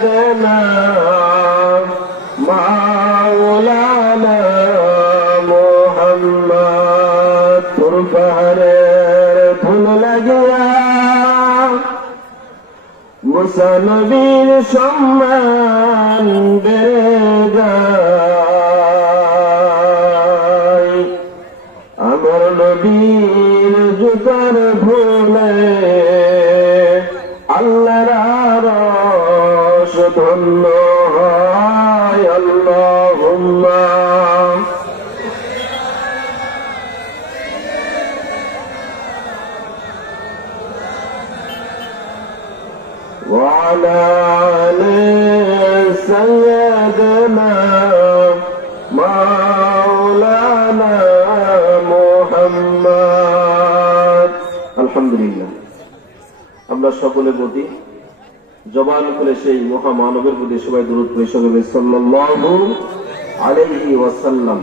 سيدنا مولانا محمد তুরফারের ধুল লাগিয়া মুসা নবীর সম্মান বেড়ে যায় আমার নবীর জুতার ভুলে আল্লাহর আরশ ধন্য হয় আল্লাহুম্মা وعلى آل سيدنا مولانا محمد আলহামদুলিল্লাহ আমরা সকলের প্রতি জবান খুলে সেই মহামানবের প্রতি সবাই দরুদ পড়ি সকলে সাল্লাল্লাহু আলাইহি ওয়াসাল্লাম।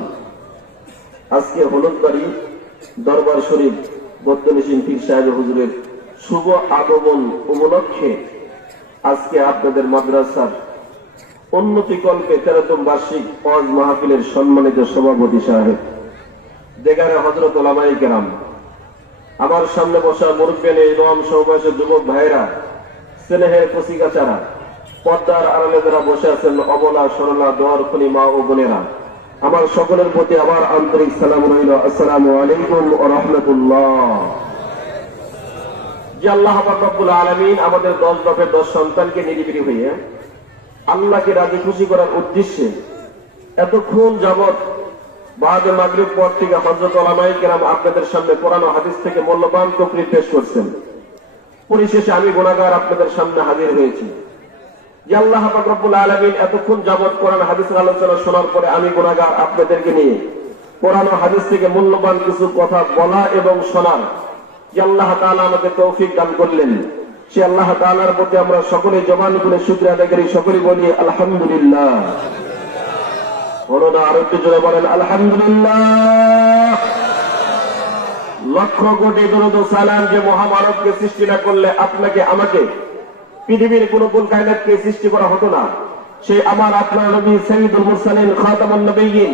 আজকে হলুদবাড়ি দরবার শরীফ বর্তমানে পীর সাহেব হুজুরের শুভ আগমন উপলক্ষে আজকে আপনাদের মাদ্রাসার উন্নতিকল্পে 13তম বার্ষিক ওয়াজ মাহফিলের সম্মানিত সভাপতি সাহেব দেগারে হযরত উলামায়ে কেরাম, আমার সামনে বসা মুরব্বিয়ান ইমাম সহবাসী যুবক ভাইরা, স্নেহের কচিকাচারা, পর্দার আড়ালে যারা বসে আছেন অবলা সরলা দোয়ার খুনি মা ও বোনেরা, আমার সকলের প্রতি আমার আন্তরিক সালাম রইল। আসসালামু আলাইকুম ওয়া রাহমাতুল্লাহ। যে আল্লাহ রাব্বুল আলামিন আমাদের 10 বাপের 10 সন্তানকে নিরিবিলি হয়ে আল্লাহকে রাজি খুশি করার উদ্দেশ্যে এতক্ষণ যাবৎ বাদে মাগরিব পর থেকে হযরত উলামায়ে কেরাম আপনাদের সামনে কোরআন ও হাদিস থেকে মূল্যবান তাকরীর পেশ করছেন। পরিশেষে আমি গুনাহগার আপনাদের সামনে হাজির হয়েছি। যে আল্লাহ রাব্বুল আলামিন এতক্ষণ যাবৎ কোরআন হাদিসের আলোচনা শোনার পরে আমি গুনাহগার আপনাদেরকে নিয়ে কোরআন ও হাদিস থেকে মূল্যবান কিছু কথা বলা এবং শোনার যে আল্লাহ তাআলা আমাদের তৌফিক দান করলেন, সে আল্লাহ তাআলার প্রতি আমরা সকলে জবান খুলে শুকরিয়া আদায় করি, সকলে বলি আলহামদুলিল্লাহ। করোনা আরো একটু জোরে বলেন আলহামদুলিল্লাহ। লক্ষ কোটি দরুদ ও সালাম যে মহামানবকে সৃষ্টি না করলে আপনাকে আমাকে পৃথিবীর কোন কুল কায়নাতকে সৃষ্টি করা হতো না, সেই আমার আপনার নবী সাইয়্যিদুল মুরসালিন খাতামুন নবিয়্যিন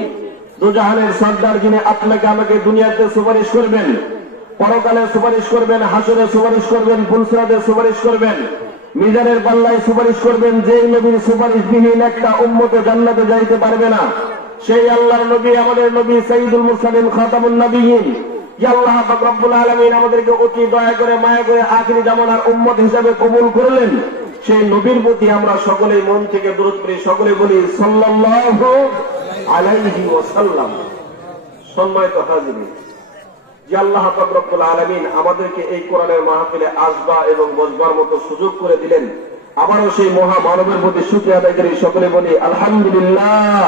দুজাহানের সর্দার, যিনি আপনাকে আমাকে দুনিয়াতে সুপারিশ করবেন, পরকালে সুপারিশ করবেন, হাসরে সুপারিশ করবেন, ফুলসিরাতে সুপারিশ করবেন, মিজানের পাল্লায় সুপারিশ করবেন। যেই নবীর সুপারিশবিহীন একটা উম্মতে জান্নাতে যাইতে পারবে না, সেই আল্লাহর নবী আমাদের নবী সাইয়্যিদুল মুরসালিন খাতামুন নবিয়্যিন, যে আল্লাহ পাক রব্বুল আলামিন আমাদেরকে অতি দয়া করে মায়া করে আখিরি জামানার উম্মত হিসেবে কবুল করলেন, সেই নবীর প্রতি আমরা সকলেই মন থেকে দরুদ পড়ি, সকলে বলি সাল্লাল্লাহু আলাইহি ওয়াসাল্লাম। সম্মানিত হাজিরিন, যে আল্লাহ পাক রব্বুল আলামিন আমাদেরকে এই কোরআনের মাহফিলে আসবা এবং বসবার মতো সুযোগ করে দিলেন, আবারও সেই মহামানবের প্রতি শুকরিয়া আদায় করি, সকলে বলি আলহামদুলিল্লাহ।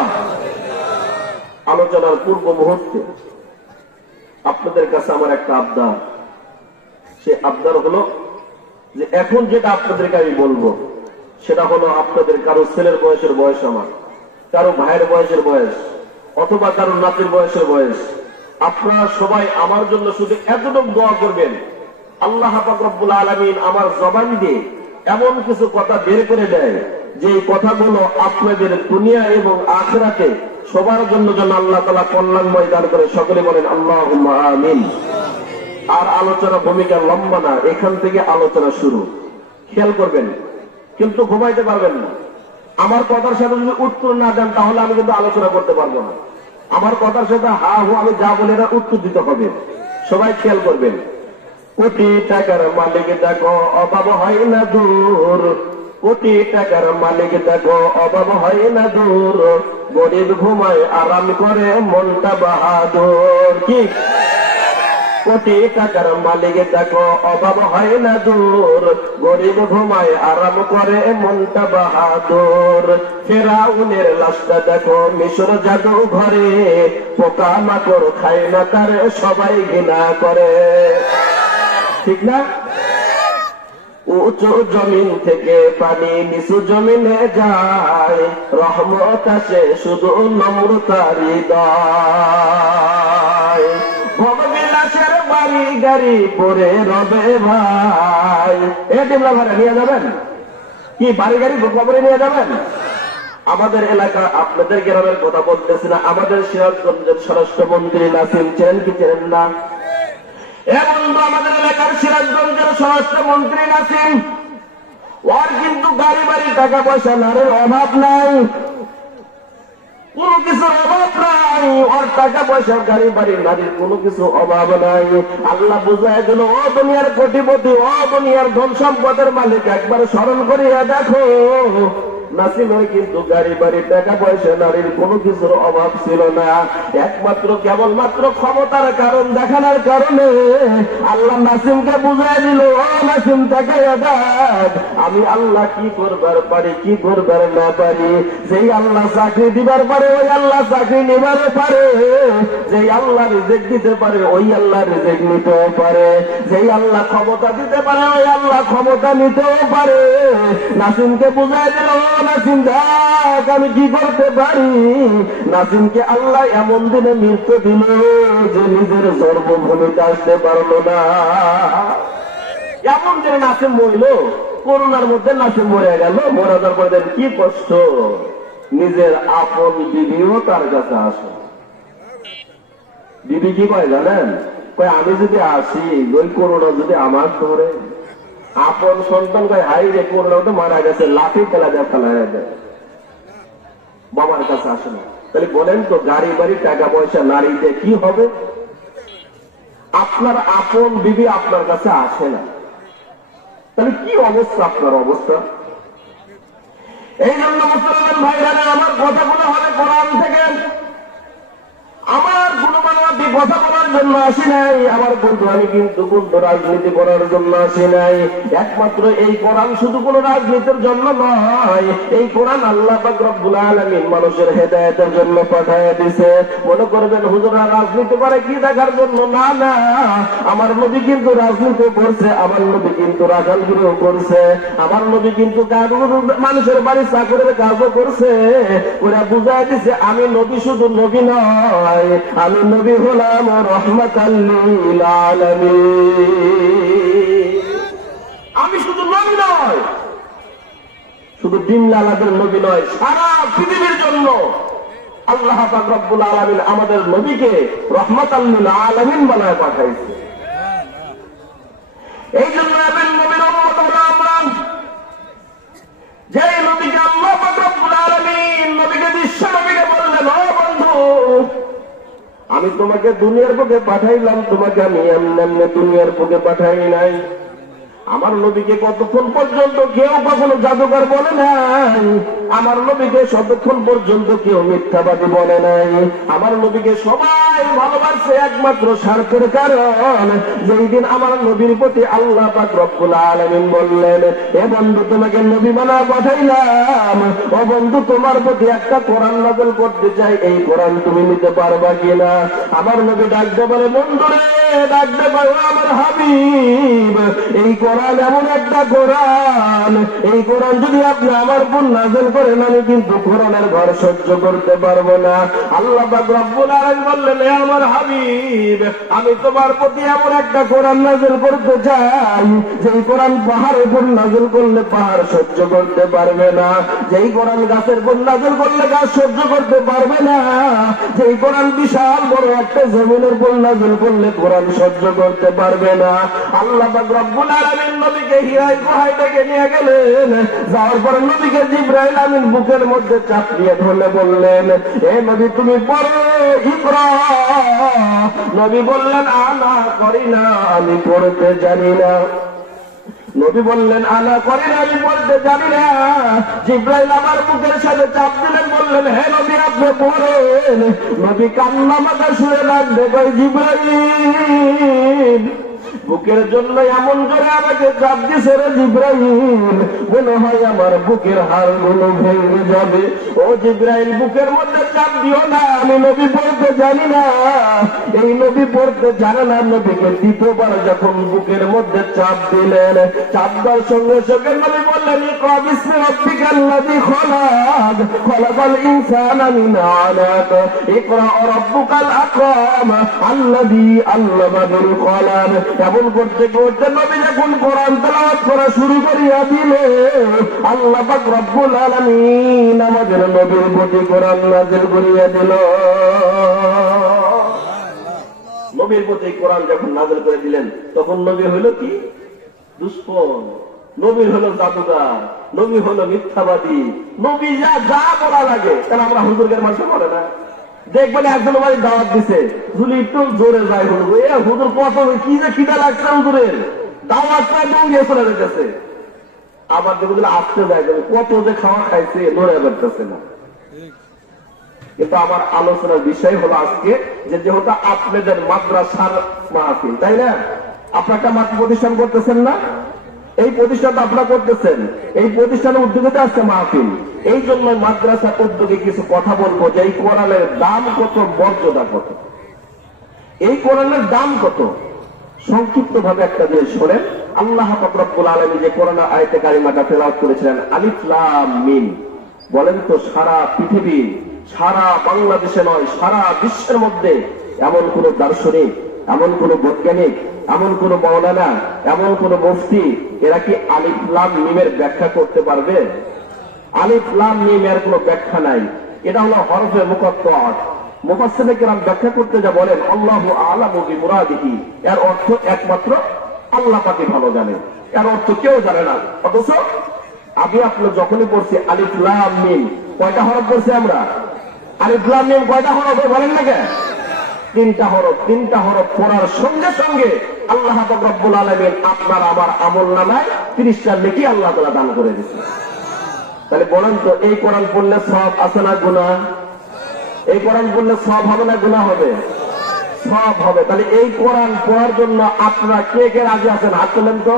আলোচনার পূর্ব মুহূর্তে আপনাদের কাছে আমার একটা আবদার, সে আবদার হলো যে এখন যেটা আপনাদেরকে আমি বলবো সেটা হলো আপনাদের কারো ছেলের বয়সের বয়স, আমার কারো ভাইয়ের বয়সের বয়স, অথবা কারো নাতির বয়সের বয়স। আপনারা সবাই আমার জন্য শুধু এতটুকু দোয়া করবেন, আল্লাহ পাক রব্বুল আলামিন আমার জবান দিয়ে এমন কিছু কথা বের করে দেয় যে কথাগুলো আপনাদের দুনিয়া এবং আখিরাতে সবার জন্য যেন আল্লাহ তাআলা কল্যাণময় দান করে, সকলে বলেন আল্লাহুম্মা আমিন। আর আলোচনা ভূমিকা লম্বা না, এখান থেকে আলোচনা শুরু। খেয়াল করবেন, কিন্তু ঘুমাইতে পারবেন না। আমার কথার সাথে যদি উত্তর না দেন তাহলে আমি কিন্তু আলোচনা করতে পারবো না। আমার কথার সাথে হা হু আমি যা বলে না উত্তর দিতে হবে। সবাই খেয়াল করবেন। কোটি টাকার মালিক দেখো অভাব হয় না দূর, কোটি টাকার মালিক দেখো অভাব হয় না দূর, গরিব ঘুমায় আরাম করে মনটা বাহাদুর। কি কোটি টাকার মালিক দেখো অভাব হয় না দূর, গরিব ঘুমায় আরাম করে মনটা বাহাদুর। ফেরাউনের লাশটা দেখো মিশর জাদু ঘরে, পোকা মাকড় খায় না তার সবাই ঘৃণা করে। ঠিক না? উঁচু জমিন থেকে পানি নিচু জমিনে যায়, রহমত আসে শুধু নম্রতারি দায়। ভববিলাসের বাড়ি গাড়ি পরে রবে ভাই, এ ডিমলা ভাড়া নিয়ে যাবেন? কি বাড়ি গাড়ি কবরে নিয়ে যাবেন? আমাদের এলাকা, আপনাদের গ্রামের কথা বলতেছি না, আমাদের সিরাজগঞ্জের স্বরাষ্ট্রমন্ত্রী নাসিম চেনেন কি চেনেন না? এবং আমাদের এলাকার সিরাজগঞ্জের স্বরাষ্ট্রমন্ত্রী নাসিম, ওর কিন্তু গাড়ি বাড়ি টাকা পয়সা নারের অভাব নাই, কোনো কিছুর অভাব নাই, ওর টাকা পয়সা গাড়ি বাড়ি নারীর কোনো কিছু অভাব নাই। আল্লাহ বুঝায় দিল, ও দুনিয়ার কোটিপতি, ও দুনিয়ার ধন সম্পদের মালিক, একবার স্মরণ করিয়া দেখো নাসিমের কিন্তু গাড়ি বাড়ি টাকা পয়সা নারীর কোনো কিছুর অভাব ছিল না। একমাত্র কেবলমাত্র ক্ষমতার কারণ দেখানোর কারণে আল্লাহ নাসিমকে বুঝাই দিল, ও নাসিম তাকাইয়া দেখ আমি আল্লাহ কি করবার পারি, কি করবার না পারি। যেই আল্লাহ চাকরি দিবার পারে ওই আল্লাহ চাকরি নিবারে পারে, যেই আল্লাহ রিজেক দিতে পারে ওই আল্লাহ রিজেক নিতেও পারে, যেই আল্লাহ ক্ষমতা দিতে পারে ওই আল্লাহ ক্ষমতা নিতেও পারে। নাসিমকে বুঝাই দিল, নাসিম দেখ আমি কি করতে পারি। নাসিমকে আল্লাহ এমন দিনে মৃত্যু দিল যে নিজের জন্মভূমিতে আসতে পারলো না। এমন দিনে নাসিম মরিল, করোনার মধ্যে নাসিম মরে গেল। মরে যাওয়ার পরে কি কষ্ট, নিজের আপন বিবিও তার কাছে আসে। বিবি কি কয় জানেন? কয় আমি যদি আসি ওই করোনা যদি আমার ধরে, আপন সন্তান কয় হাই রে করোনা তো মারা গেছে, লাঠি ফেলা দেয়, ফেলা দেয়, বাবার কাছে আসে না। তাহলে বলেন তো গাড়ি বাড়ি টাকা পয়সা নারীতে কি হবে? আপনার আপন বিবি আপনার কাছে আসে না, তাহলে কি অবস্থা আপনার অবস্থা? এই জন্য মুসলমান ভাইরা, আমার কথাগুলো হবে কোরআন থেকে। আমার গুণমানবাদী কথা বলার জন্য আসি নাই, আমার বন্ধু আমি কিন্তু বন্ধু রাজনীতি করার জন্য আসি নাই। একমাত্র এই কোরআন শুধু কোন রাজনীতির জন্য নয়, এই কোরআন আল্লাহ পাক রব্বুল আলামিন মানুষের হেদায়েতের জন্য পাঠায় দিয়েছে। মনে করবেন হুজুররা রাজনীতি করে কি দেখার জন্য? না না, আমার নবী কিন্তু রাজনীতি করছে, আমার নবী কিন্তু রাজনীতিও করছে, আমার নবী কিন্তু মানুষের বাড়ি চাকরের কাজও করছে। ওরা বুঝায় দিছে আমি নবী শুধু নবী নয়, আমি নবী হলাম রহমাতাল লিল আলামিন। আমি শুধু নবী নয়, শুধু দিন লালাদের নবী নয়, সারা পৃথিবীর জন্য আল্লাহ পাক রব্বুল আলামিন আমাদের নবীকে রহমাতাল লিল আলামিন বানায় পাঠাইছে। এই জন্য নবীর উম্মত হলো আমরা, যে নবীকে আল্লাহ পাক রব্বুল আলামিন নবীকে বিশ্ব নবীকে বললেন, ও বন্ধু আমি তোমাকে দুনিয়ার বুকে পাঠাইলাম, তোমাকে আমি এমনি দুনিয়ার বুকে পাঠাই নাই। আমার নবীকে কতক্ষণ পর্যন্ত কেউ কখনো জাদুকর বলে নাই, আমার নবীকে ততক্ষণ পর্যন্ত কেউ মিথ্যাবাদী বলে নাই। আমার নবীকে সবাই ভালোবাসে একমাত্র স্বার্থের কারণ। যেই দিন আমার নবীর প্রতি আল্লাহ পাক রব্বুল আলামিন বললেন, এ বন্ধু তোমাকে নবী বানায় পাঠাইলাম, ও বন্ধু তোমার প্রতি একটা কোরআন নাযিল করতে চাই, এই কোরআন তুমি নিতে পারবা কিনা? আমার নবী ডাকতে বলে, বন্ধু রে ডাকতে পারো আমার হাবিব, এই কোরআন এমন একটা কোরআন, এই কোরআন যদি আপনি আমার উপর নাযিল করেন আমি কিন্তু কোরআনের ঘর সহ্য করতে পারবো না। আল্লাহ পাক রব্বুল আলামিন বললেন, হে আমার হাবিব আমি তোমার প্রতি এমন একটা কোরআন নাযিল করতে চাই, যেই কোরআন পাহাড়ের উপর নাযিল করলে পাহাড় সহ্য করতে পারবে না, যেই কোরআন গাছের উপর নাযিল করলে গাছ সহ্য করতে পারবে না, যেই কোরআন বিশাল বড় একটা জমিনের উপর নাযিল করলে কোরআন সহ্য করতে পারবে না। আল্লাহ পাক রব্বুল আলামিন নবীকে হিরায় গুহায় ডেকে নিয়ে গেলেন। যাওয়ার পর নবীকে জিবরাইল আমিন বুকের মধ্যে চাপ দিয়ে ধরে বললেন, এ নবী তুমি পড়ো ইকরা। নবী বললেন, আনা করি না, আমি পড়তে জানি না। নবী বললেন, আনা করি না, আমি পড়তে জানি না। জিবরাইল আমার বুকের সাথে চাপ দিলেন, বললেন, হে নবী আপনি পড়েন। নবী কান্না মাথা শুয়ে রাখবে, কই জিবরাইল বুকের জন্য এমন জোরে আমাকে চাপ দিছে রে জিবরাইল, মনে হয় আমার বুকের হাড়গুলো ভেঙে যাবে। ও জিবরাইল বুকের মধ্যে চাপ দিও না, আমি নবী পড়তে জানি না। এই নবী পড়তে জানে না, নবীকে দ্বিতীয়বার যখন বুকের মধ্যে চাপ দিলেন, চাপ দেওয়ার সঙ্গে সঙ্গে নবী বললেন, ইকরা বিসমি রাব্বিকাল্লাযী খলাক, খলাকাল ইনসানা মিন আলাক, ইকরা রাব্বুকাল আকরাম আল্লাযী আল্লামা বিল কলাম। এমন করতে করতে নবী যখন কোরআন তেলাওয়াত করা শুরু করিয়া দিল, আল্লাহ পাক রব্বুল আলামিন আমাদের নবীর প্রতি কোরআন নাযিল করিয়া দিল। নবীর প্রতি কোরআন যখন নাযিল করে দিলেন, তখন নবী হইল কি? দুশ্মন। নবী হলো জাদুগার, নবী হলো মিথ্যাবাদী, নবী যা যা বলা লাগে। কারণ আমরা হুজুরদের মানুষ করে না, দেখবেন একজন বাড়ি দাওয়াত দিছে, হুজুর একটু জোরে যায়, হুজুর এ হুজুর কত কি যে খিদা লাগছে হুজুরের, দাওয়াতটা ডুঙ্গিয়ে চলে যেতেছে। আবার দেখবেন আসতে যায়, কত যে খাওয়া খাইছে নড়ে বেরতেছে না। কিন্তু আমার আলোচনার বিষয় হলো আজকে যে যেহেতু আপনাদের মাদ্রাসার মাহফিল, তাই না? আপনার একটা মাত্র প্রতিষ্ঠান করতেছেন না? এই প্রতিষ্ঠানটা আপনারা করতেছেন, এই প্রতিষ্ঠানের উদ্যোগে আসছে মাহফিল। এই জন্য মাদ্রাসার উদ্যোগে কিছু কথা বলবো যে এই কোরআনের দাম কত, মর্যাদা কত, এই কোরআনের দাম কত। সংক্ষিপ্ত ভাবে একটা জিনিস শোনেন। আল্লাহ পাক রব্বুল আলামিন যে কোরআন আয়াতে কারিমাটা তেলাওয়াত করেছিলেন, আলিফ লাম মিম, বলেন তো সারা পৃথিবী, সারা বাংলাদেশে নয়, সারা বিশ্বের মধ্যে এমন কোন দার্শনিক, এমন কোন বৈজ্ঞানিক, এমন কোন মাওলানা, এমন কোন মুফতি এরা কি আলিফ লাম মিমের ব্যাখ্যা করতে পারবে? আলিফ লাম মিম এর কোনো ব্যাখ্যা নাই। এটা হলো হরফে মুকাত্তাআত। মুফাসসিরে কেরাম ব্যাখ্যা করতে যা বলেন, আল্লাহু আ'লামু বিমুরাদিহি, এর অর্থ একমাত্র আল্লাহ পাকই ভালো জানেন, এর অর্থ কেউ জানে না। অথচ আমি আপনি যখনই পড়ছি আলিফ লাম মিম, কয়টা হরফ পড়ছি আমরা? আলিফ লাম মিম কয়টা হরফ বলেন না কেন? তিনটা হরফ। তিনটা হরফ পড়ার সঙ্গে সঙ্গে আল্লাহ পাক রব্বুল আলামিন আপনার আমার আমলনামায় 30টা নেকি আল্লাহ তাআলা দান করে দিয়েছে। তাহলে বলেন তো এই কোরআন পড়লে সওয়াব আছে না গুনাহ? এই কোরআন পড়লে সওয়াব হবে না গুনাহ হবে? সওয়াব হবে। তাহলে এই কোরআন পড়ার জন্য আপনারা কে কে রাজি আছেন? হাত তোলেন তো।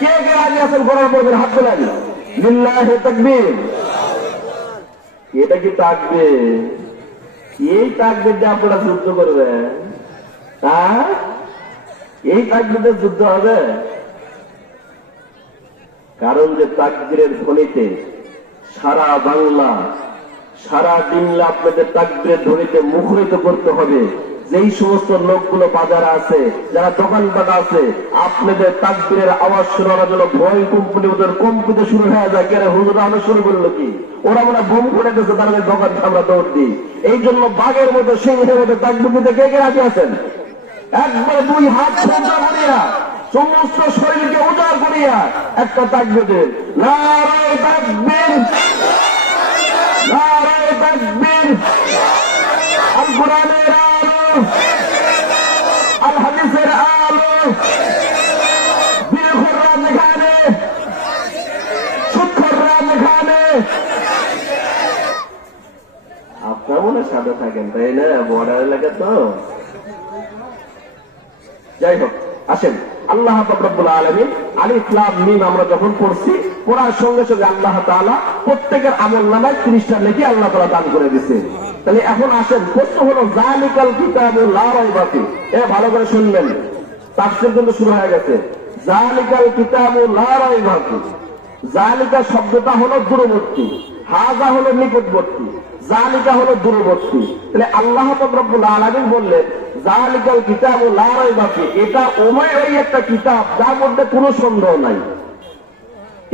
কে কে রাজি আছেন কোরআন পড়বেন? হাত তোলেন। লিল্লাহি তাকবীর। এটা কি তাকবীর? এই তাকবীর দিয়ে আপনারা যুদ্ধ করবেন? হ্যাঁ, এই তাকবীরে যুদ্ধ হবে? কারণ যে তাকবীরের ধ্বনিতে সারা বাংলা, সারা দিনলা আপনাদের তাকবীরের ধ্বনিতে মুখরিত করতে হবে। যেই সমস্ত লোকগুলো বাজারে আছে, যারা দোকানপাট আছে, আপনাদের তাকবীরের আওয়াজ শোনার জন্য ভয় কম্পনি ওদের কম্পিতে শুরু হয়ে যায়। কেন হুজুর আমরা শুরু করলো কি? ওরা মনে বোম করে দিয়েছে, তারা দোকান আমরা দৌড় দিই। এই জন্য বাঘের মতো সিংহের মতো তাকবীর দিতে কে কে রাজি আছেন? একবার দুই হাত সোজা করিয়া, সমস্ত শরীরকে উজাড় করিয়া একটা তাকবীর দেন। নারায়ে তাকবীর, নারায়ে তাকবীর। আল কোরআনের আলো, আল হাদিসের আলো, বীরখররা যেখানে, সুৎখররা যেখানে। আপনার মনে সাথে থাকেন, তাই না? বর্ডার এলাকা তো। যাই হোক, আসেন। আল্লাহ পাক রব্বুল আলামিন আলিফ লাম মিম আমরা যখন পড়ছি, পড়ার সঙ্গে সঙ্গে আল্লাহ তাআলা প্রত্যেকের আমলনামায় 30টা নেকি আল্লাহ তাআলা দান করে দিয়েছে। তাহলে এখন আসেন, প্রশ্ন হলো যালিকাল কিতাবু লা রাইবা ফি। ভালো করে শুনবেন, তাফসীর কিন্তু শুরু হয়ে গেছে। যালিকাল কিতাবু লা রাইবা ফি। যালিকা শব্দটা হলো দূরবর্তী, হাযা হলো নিকটবর্তী, যালিকা হলো দূরবর্তী। তাহলে আল্লাহ পাক রব্বুল আলামিন বললেন যালিকাল কিতাবু লা রাইবা ফি, এটা ওই একটা কিতাব যার মধ্যে কোনো সন্দেহ নাই।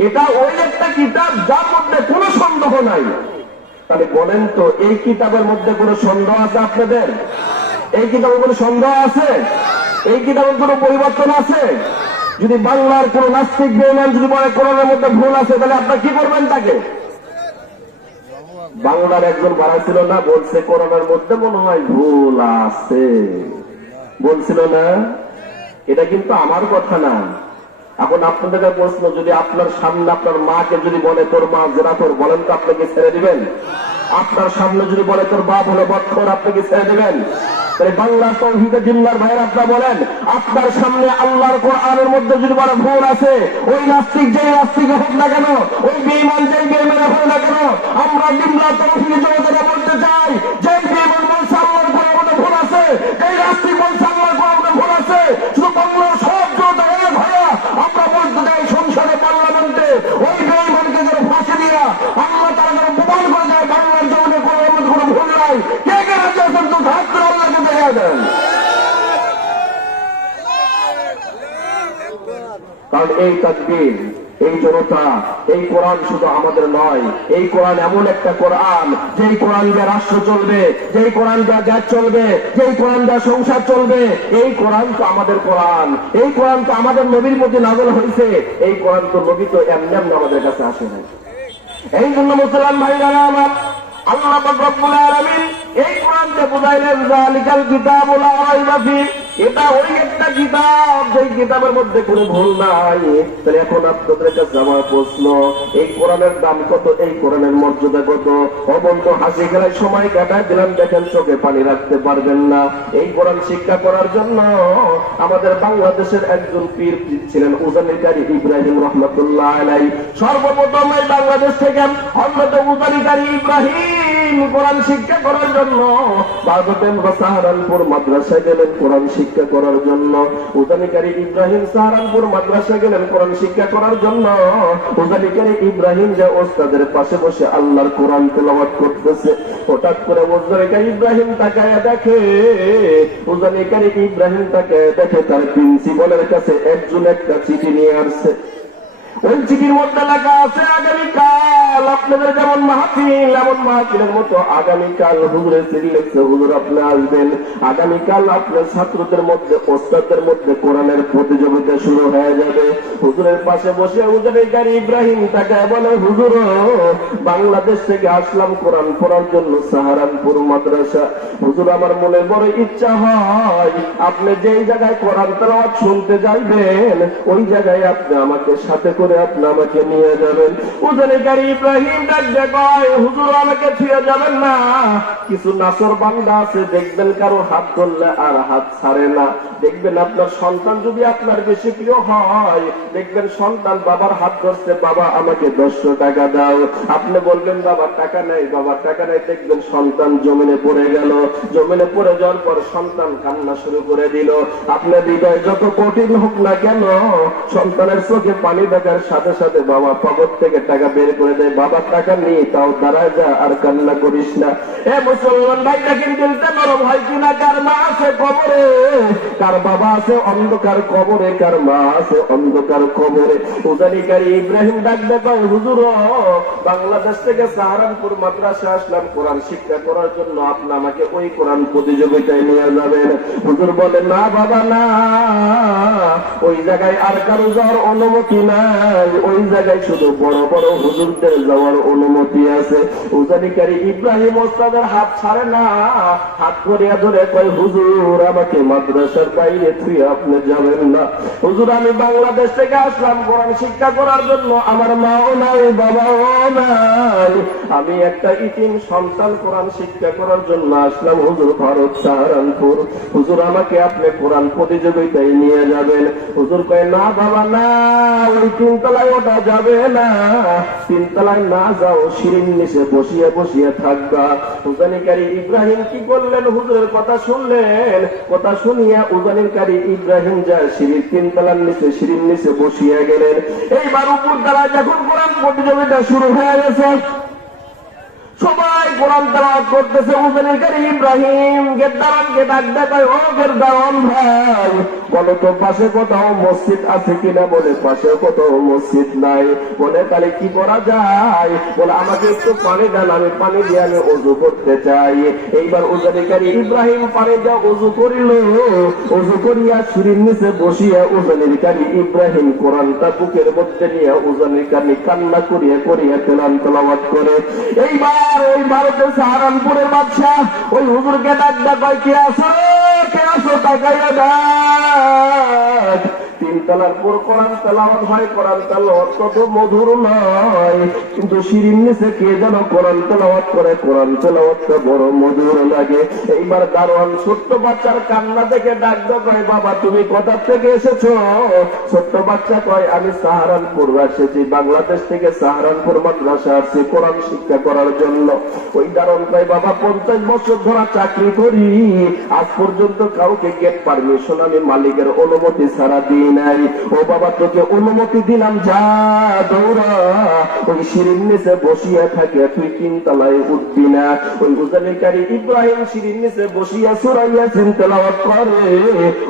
এটা ওই একটা কিতাব যার মধ্যে কোনো সন্দেহ নাই। তাহলে বলেন তো এই কিতাবের মধ্যে কোনো সন্দেহ আছে আপনাদের? এই কিতাবের কোনো সন্দেহ আছে? এই কিতাবের কোনো পরিবর্তন আছে? যদি বাংলার কোন নাস্তিক বেঈমান যদি বলে কোরআনের মধ্যে ভুল আছে, তাহলে আপনারা কি করবেন তাকে? বাংলার একজন বাড়াইছিল না, বলছে কোরআনের মধ্যে মনে হয় ভুল আছে, বলছিল না? এটা কিন্তু আমার কথা না। এখন আপনাদের প্রশ্ন, যদি আপনার সামনে আপনার মাকে যদি বলে তোর মা জেনাখোর, বলেন তো আপনাকে ছেড়ে দিবেন? আপনার সামনে যদি বলে তোর বাপ হলো বদখোর, আপনি কি ছেড়ে দিবেন? তাই বাংলা তৌহিদে জিল্লার ভাইয়ের আপনারা বলেন, আপনার সামনে আল্লাহর কোরআনের মধ্যে যদি বলে ভুল আছে, ওই নাস্তিক যেই নাস্তিক হোক না কেন, ওই বেঈমান যেই বেঈমান হোক না কেন, আমরা জিল্লা তৌহিদে জগতে বলতে চাই, যেই বেঈমান বলছে আল্লাহর কোরআনের মধ্যে ভুল আছে, এই নাস্তিক বলছে আল্লাহর কোরআনের মধ্যে ভুল আছে, শুধু বাংলার সব জনতা ভাইয়া আমরা বলতে চাই, সংসদে পার্লামেন্টে ওই বেঈমানকে যেন ফাঁসি দিয়া আল্লাহ তারা যেন প্রমাণ করে যায় বাংলার জগতে কোরআনের মধ্যে কোনো ভুল নাই। কে কে রাজি আছেন তো হাত করে আল্লাহকে দেখা দেন। কারণ এই তাকবীর, এই জনতা, এই কোরআন শুধু আমাদের নয়, এই কোরআন এমন একটা কোরআন, যেই কোরআন দিয়ে রাষ্ট্র চলবে, যেই কোরআন দিয়ে দেশ চলবে, যেই কোরআন দিয়ে সংসার চলবে, এই কোরআন তো আমাদের কোরআন, এই কোরআন তো আমাদের নবীর প্রতি নাযিল হয়েছে, এই কোরআন তো নবী তো এমনি এমনি আমাদের কাছে আসে নাই। এই জন্য মুসলমান ভাইরা আমার, আল্লাহ পাক রব্বুল আলামিন এই কোরআনকে বুঝাইলেন যালিকাল কিতাবু লা রাইবা ফিহি, এটা ওই একটা কিতাব যেই কিতাবের মধ্যে কোনো ভুল নাই। তাহলে এখন আপনাদের কাছে আমার প্রশ্ন, এই কোরআনের দাম কত, এই কোরআনের মর্যাদা কত? অবন্ধ হাসি খেলায় সময় কাটায় দিলাম, দেখেন চোখে পানি রাখতে পারবেন না। এই কোরআন শিক্ষা করার জন্য আমাদের বাংলাদেশের একজন পীর ছিলেন উজানি কারি ইব্রাহিম রহমতুল্লাহ আলাইহি। সর্বপ্রথম এই বাংলাদেশ থেকে হযরত উজানি কারি ইব্রাহিম কোরআন শিক্ষা করার জন্য ভারতের সাহারানপুর মাদ্রাসায় গেলেন কোরআন শিক্ষা করার জন্য। উজানিকারী ইব্রাহিম সাহারানপুর মাদ্রাসা গেলেন কোরআন শিক্ষা করার জন্য। উজানিকারী ইব্রাহিম যে ওস্তাদের পাশে বসে আল্লাহর কোরআন তেলাওয়াত করতেছে, হঠাৎ করে উজানিকারী ইব্রাহিম তাকায় দেখে, উজানিকারী ইব্রাহিম তাকায় দেখে তার প্রিন্সিপালের কাছে একজন একটা চিঠি নিয়ে আসছে। ওই চিঠির মধ্যে লেখা আছে, আগামীকাল আপনাদের যেমন মাহফিল, এমন মাহফিলের মতো আগামীকাল হুজুরের চিঠি লিখছে, হুজুর আপনি আসবেন, আগামীকাল আপনার ছাত্রদের মধ্যে, ওস্তাদদের মধ্যে কোরআনের প্রতিযোগিতা শুরু হয়ে যাবে। হুজুরের পাশে বসে উজানিকারী ইব্রাহিম তাকে বলে, হুজুর বাংলাদেশ থেকে আসলাম কোরআন পড়ার জন্য সাহারানপুর মাদ্রাসা, হুজুর আমার মনে বড় ইচ্ছা হয় আপনি যেই জায়গায় কোরআন তেলাওয়াত শুনতে যাইবেন, ওই জায়গায় আপনি আমাকে সাথে করে আপনি আমাকে নিয়ে যাবেন। উজানিকারী ইব্রাহিম ডাকতে কয়, হুজুর আমাকে ছুঁয়ে যাবেন না, কিছু নাসর বান্দা আছে, দেখবেন কারো হাত ধরলে আর হাত ছাড়ে না, দেখবেন আপনার সন্তান যদি আপনার বেশি প্রিয় হয়, দেখবেন সন্তান বাবার হাত ধরছে, বাবা আমাকে 100 টাকা দাও, আপনি বলবেন বাবার টাকা নাই, বাবার টাকা নাই, দেখবেন সন্তান জমিনে পড়ে গেল, জমিনে পড়ে যাওয়ার পর সন্তান কান্না শুরু করে দিল। আপনার হৃদয় যত কঠিন হোক না কেন, সন্তানের চোখে পানি দেখার সাথে সাথে বাবা পকেট থেকে টাকা বের করে দেয়, বাবার টাকা নিয়ে তাও দাঁড়ায় যা, আর কান্না করিস না। এ মুসলমান ভাইটা কিন্তু নরম হয় কিনা, কার মা আছে কবরে, কার বাবা আছে অন্ধকার কবরে, কার মা আছে অন্ধকার কবরে। উজানিকারী ইব্রাহিম ডাকতে পায়, হুজুর বাংলাদেশ থেকে সাহারানপুর মাদ্রাসা আসলাম কোরআন শিক্ষা করার জন্য, আপনি আমাকে ওই কোরআন প্রতিযোগিতায় নিয়ে যাবেন। হুজুর বলে, না বাবা না, ওই জায়গায় আর কারো যাওয়ার অনুমতি নাই, ওই জায়গায় শুধু বড় বড় হুজুরদের যাওয়ার অনুমতি আছে। উজানিকারী ইব্রাহিম ওস্তাদের হাত ছাড়ে না, হাত ধরিয়া ধরে কয়, হুজুর আমাকে মাদ্রাসার বাইরে থুয়ে আপনি যাবেন না, হুজুর আমি বাংলাদেশ থেকে আসলাম কোরআন শিক্ষা করার জন্য, আমার মাও নাই বাবাও নাই, আমি একটা ইতিম সন্তান কোরআন শিক্ষা করার জন্য আসলাম হুজুর ভারত সাহারানপুর, হুজুর আমাকে আপনি কোরআন প্রতিযোগিতায় নিয়ে যাবেন। হুজুর কয়, না বাবা না, ওই 3 তলায় ওটা যাবে না, 3 তলায় না যাও, সিঁড়ির নিচে বসিয়ে বসিয়ে থাকবা। উজানিকারী ইব্রাহিম কি করলেন, হুজুরের কথা শুনলেন, কথা শুনিয়া উজানিকারী ইব্রাহিম যায় সিঁড়ির 3 তলার নিচে, সিঁড়ির নিচে বসিয়ে গেলেন। এইবার উপর তলায় যখন কোরআন প্রতিযোগিতা শুরু হয়ে গেছে, সবাই কোরআন তেলাওয়াত করতেছে, উজানিকারী ইব্রাহিম গেদ্দারানকে ডাক দেয়, ও গেদ্দারান ভাই বলো তো পাশে কোথাও মসজিদ আছে কিনা, বলে পাশে কোথাও মসজিদ নাই, বলে তাহলে কি করা যায়, বলে আমাকে একটু পানি দেন, আমি পানি দিয়ে আমি ওযু করতে চাই। এইবার উজানিকারী ইব্রাহিম পানি দিয়ে ওযু করিল, ওযু করিয়া সিঁড়ির নিচে বসিয়া উজানিকারী ইব্রাহিম কোরআনটা বুকের মধ্যে নিয়ে উজানিকারী কান্না করিয়া করিয়া তেলাওয়াত করে। এইবার ওই ভারতের সাহারানপুরের বাদশা ওই হুজুরকে ডাক দেয়, কে আসো তাকাইয়া দেখ। 3 তলার পর কোরআন তেলাওয়াত হয়, কোরআন তেলাওয়াত কত মধুর নয়, কিন্তু সিঁড়ির নিচে কে যেন কোরআন তেলাওয়াত করে, কোরআন তেলাওয়াতটা বড় মধুর লাগে। এইবার দারোয়ান ছোট্ট বাচ্চার কান্না দেখে ডাক দেয়, বাবা তুমি কোথা থেকে এসেছো? ছোট্ট বাচ্চা কয়, আমি সাহারানপুর এসেছি, বাংলাদেশ থেকে সাহারানপুর মাদ্রাসা আসছি কোরআন শিক্ষা করার জন্য। ওই দারোয়ান কয়, বাবা 50 বছর ধরে চাকরি করি, আজ পর্যন্ত কাউকে গেট পারমিশন আমি মালিকের অনুমতি ছাড়া দিই নাই, নাই। ও বাবা, তোকে অনুমতি দিলাম, যা দৌড়া, ওই সিঁড়ির নিচে বসিয়া থাকে, তুই 3 তলায় উঠবি না। ওই উজানিকারী ইব্রাহিম সিঁড়ির নিচে বসিয়া সূরা ইয়াসিন তেলাওয়াত করে।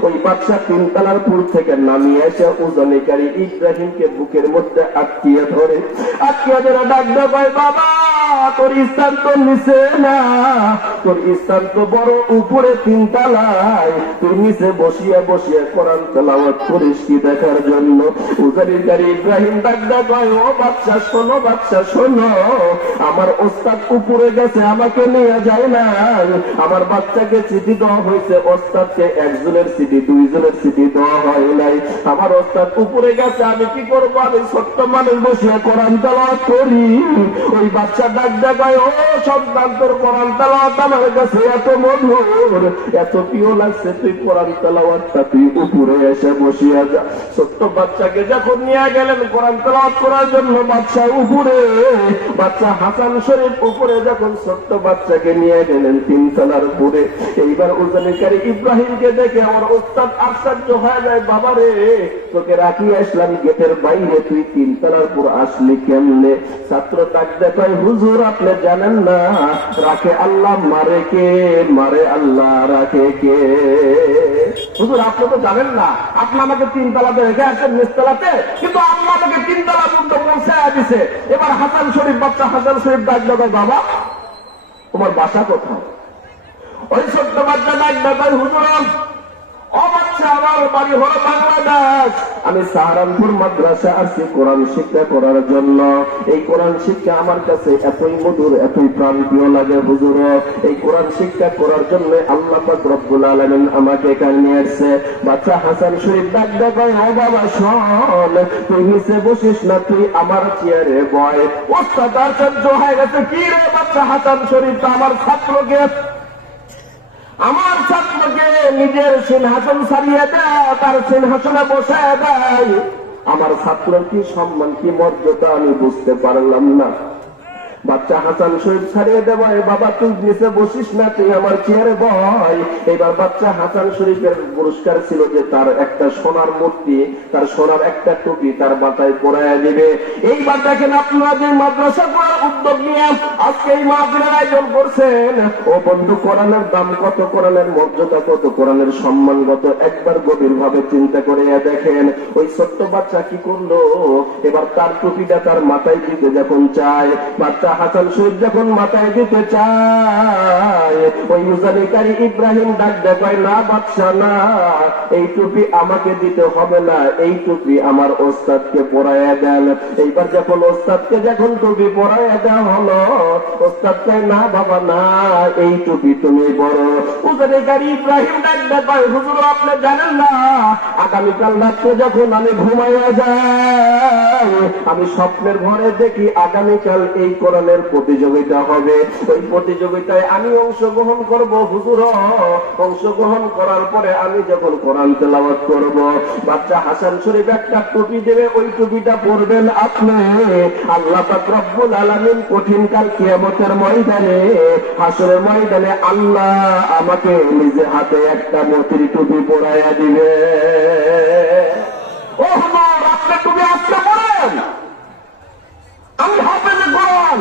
ওই বাদশা 3 তলার পুর থেকে নামিয়ে এসে উজানিকারী ইব্রাহিমকে বুকের মধ্যে আটকিয়ে ধরে, আটকিয়ে ধরে ডাক দেয়, বাবা তোর স্থান তো নিচে না, তোর স্থান তো বড় উপরে 3 তলায়, তুই নিচে বসিয়া বসিয়া কোরআন তেলাওয়াত করিস কি দেখার জন্য? উজানিকারী ইব্রাহিম ডাক দেয়, ও বাদশা শোনো, বাদশা শোনো, আমার ওস্তাদ উপরে গেছে, আমাকে নিয়ে যায় না। আমার বাচ্চাকে চিঠি দেওয়া হয়েছে, ওস্তাদকে 1 জনের চিঠি 2 জনের চিঠি দেওয়া হয় নাই। আমার ওস্তাদ উপরে গেছে, আমি কি করবো? আমি ছোট্ট মানুষ বসিয়া কোরআন তেলাওয়াত করি। ওই বাচ্চা ডাক দেয়, ও সন্তান, তোর কোরআন তেলাওয়াত আমার কাছে এত মধুর, এত প্রিয় লাগছে, তুই কোরআন তেলাওয়াতটা তুই উপরে এসে বসিয়া যা। ছোট্ট বাচ্চাকে যখন নিয়ে গেলেন কোরআন তেলাওয়াত করার জন্য, বাচ্চা উপরে, বাচ্চা হাসান শরীফ উপরে যখন ছোট্ট বাচ্চাকে নিয়ে গেলেন 3 তলার উপরে, এইবার উজানিকারী ইব্রাহিমকে দেখে আমার ওস্তাদ আশ্চর্য হয়ে যায়, বাবা রে, তোকে রাখি আসলাম গেটের বাইরে, তুই 3 তলার উপর আসলি কেমনে? ছাত্র ডাক দেয়, হুজুর আপনি জানেন না, রাখে আল্লাহ, মারে কে? মারে আল্লাহ, রাখে কে? হুজুর আপনি তো জানেন না, আপনি আমাকে 3 তলাতে রেখে আসেন নিচতলাতে, কিন্তু আল্লাহ আমাকে 3 তলা পর্যন্ত পৌঁছায় দিছে। এবার হাসান শরীফ, বাচ্চা হাসান শরীফ ডাক দেয়, বাবা তোমার বাসা কোথায়? ওই ছোট্ট বাচ্চা ডাক দেয়, হুজুর ও বাচ্চা, আমার বাড়ি হলো বাংলাদেশ, আমি সাহারানপুর মাদ্রাসা আসছি কোরআন শিক্ষা করার জন্য। এই কোরআন শিক্ষা আমার কাছে এতই মধুর, এতই প্রাণপ্রিয় লাগে হুজুর, এই কোরআন শিক্ষা করার জন্য আল্লাহ পাক রব্বুল আলামিন আমাকে এখানে নিয়ে আসছে। বাচ্চা হাসান শরীফ ডাক দেয়, ও বাবা শোন, তুই নিচে বসিস না, তুই আমার চেয়ারে বয়। ওস্তাদ আশ্চর্য হয়ে গেছে, কি রে বাচ্চা হাসান শরীফ, আমার ছাত্রকে, আমার ছাত্রকে নিজের সিংহাসন ছাড়িয়ে দেয়, তার সিংহাসনে বসে দেয়। আমার ছাত্রের কি সম্মান, কি মর্যাদা আমি বুঝতে পারলাম না। বাচ্চা হাসান শরীফ ছাড়িয়ে দেয়, বাবা তুই নিচে বসিস না, তুই আমার চেয়ারে বয়। এবার বাচ্চা হাসান শরীফের পুরস্কার ছিল যে তার একটা সোনার মূর্তি, তার সোনার একটা টুপি তার মাথায় পরাইয়া দিবে। এইবার দেখেন আপনারা যে মাদ্রাসা করার উদ্যোগ নিয়ে আজকে এই মাহফিলের আয়োজন করছেন, ও বন্ধু, কোরআনের দাম কত, কোরআনের মর্যাদা কত, কোরআনের সম্মান কত, একবার গভীর ভাবে চিন্তা করে দেখেন। ওই ছোট্ট বাচ্চা কি করলো? এবার তার টুপিটা তার মাথায় দিতে যখন চায়, বাচ্চা হাসান শরীফ যখন মাথায় দিতে চায়, ওই উজানিকারী ইব্রাহিম ডাক দেয়, না বাদশা না, এই টুপি আমাকে দিতে হবে না, এই টুপি আমার ওস্তাদকে পরাইয়া দেন। এইবার যখন ওস্তাদকে যখন টুপি পরাইয়া দেওয়া হলো, ওস্তাদ কয়, না বাবা না, এই টুপি তুমি বড়। উজানিকারী ইব্রাহিম ডাক দেয়, হুজুর আপনি জানেন না, আগামীকাল রাত্রে যখন আমি ঘুমাইয়া যাই, আমি স্বপ্নের ঘরে দেখি আগামীকাল এই কোরআনের প্রতিযোগিতা হবে, ওই প্রতিযোগিতায় আমি অংশগ্রহণ করব। হুজুর অংশগ্রহণ করার পরে আমি যখন কোরআন তেলাওয়াত করব, বাচ্চা হাসান শরীফ একটা টুপি দেবে, ওই টুপিটা পরবেন আপনি। আল্লাহ পাক রব্বুল আলামিন কঠিন কাল কিয়ামতের ময়দানে, হাসরের ময়দানে আল্লাহ আমাকে নিজে হাতে একটা মতির টুপি পরাইয়া দিবে। ও হুজুর আপনি টুপি আজকে পরেন, আমি হাফেজে কোরআন।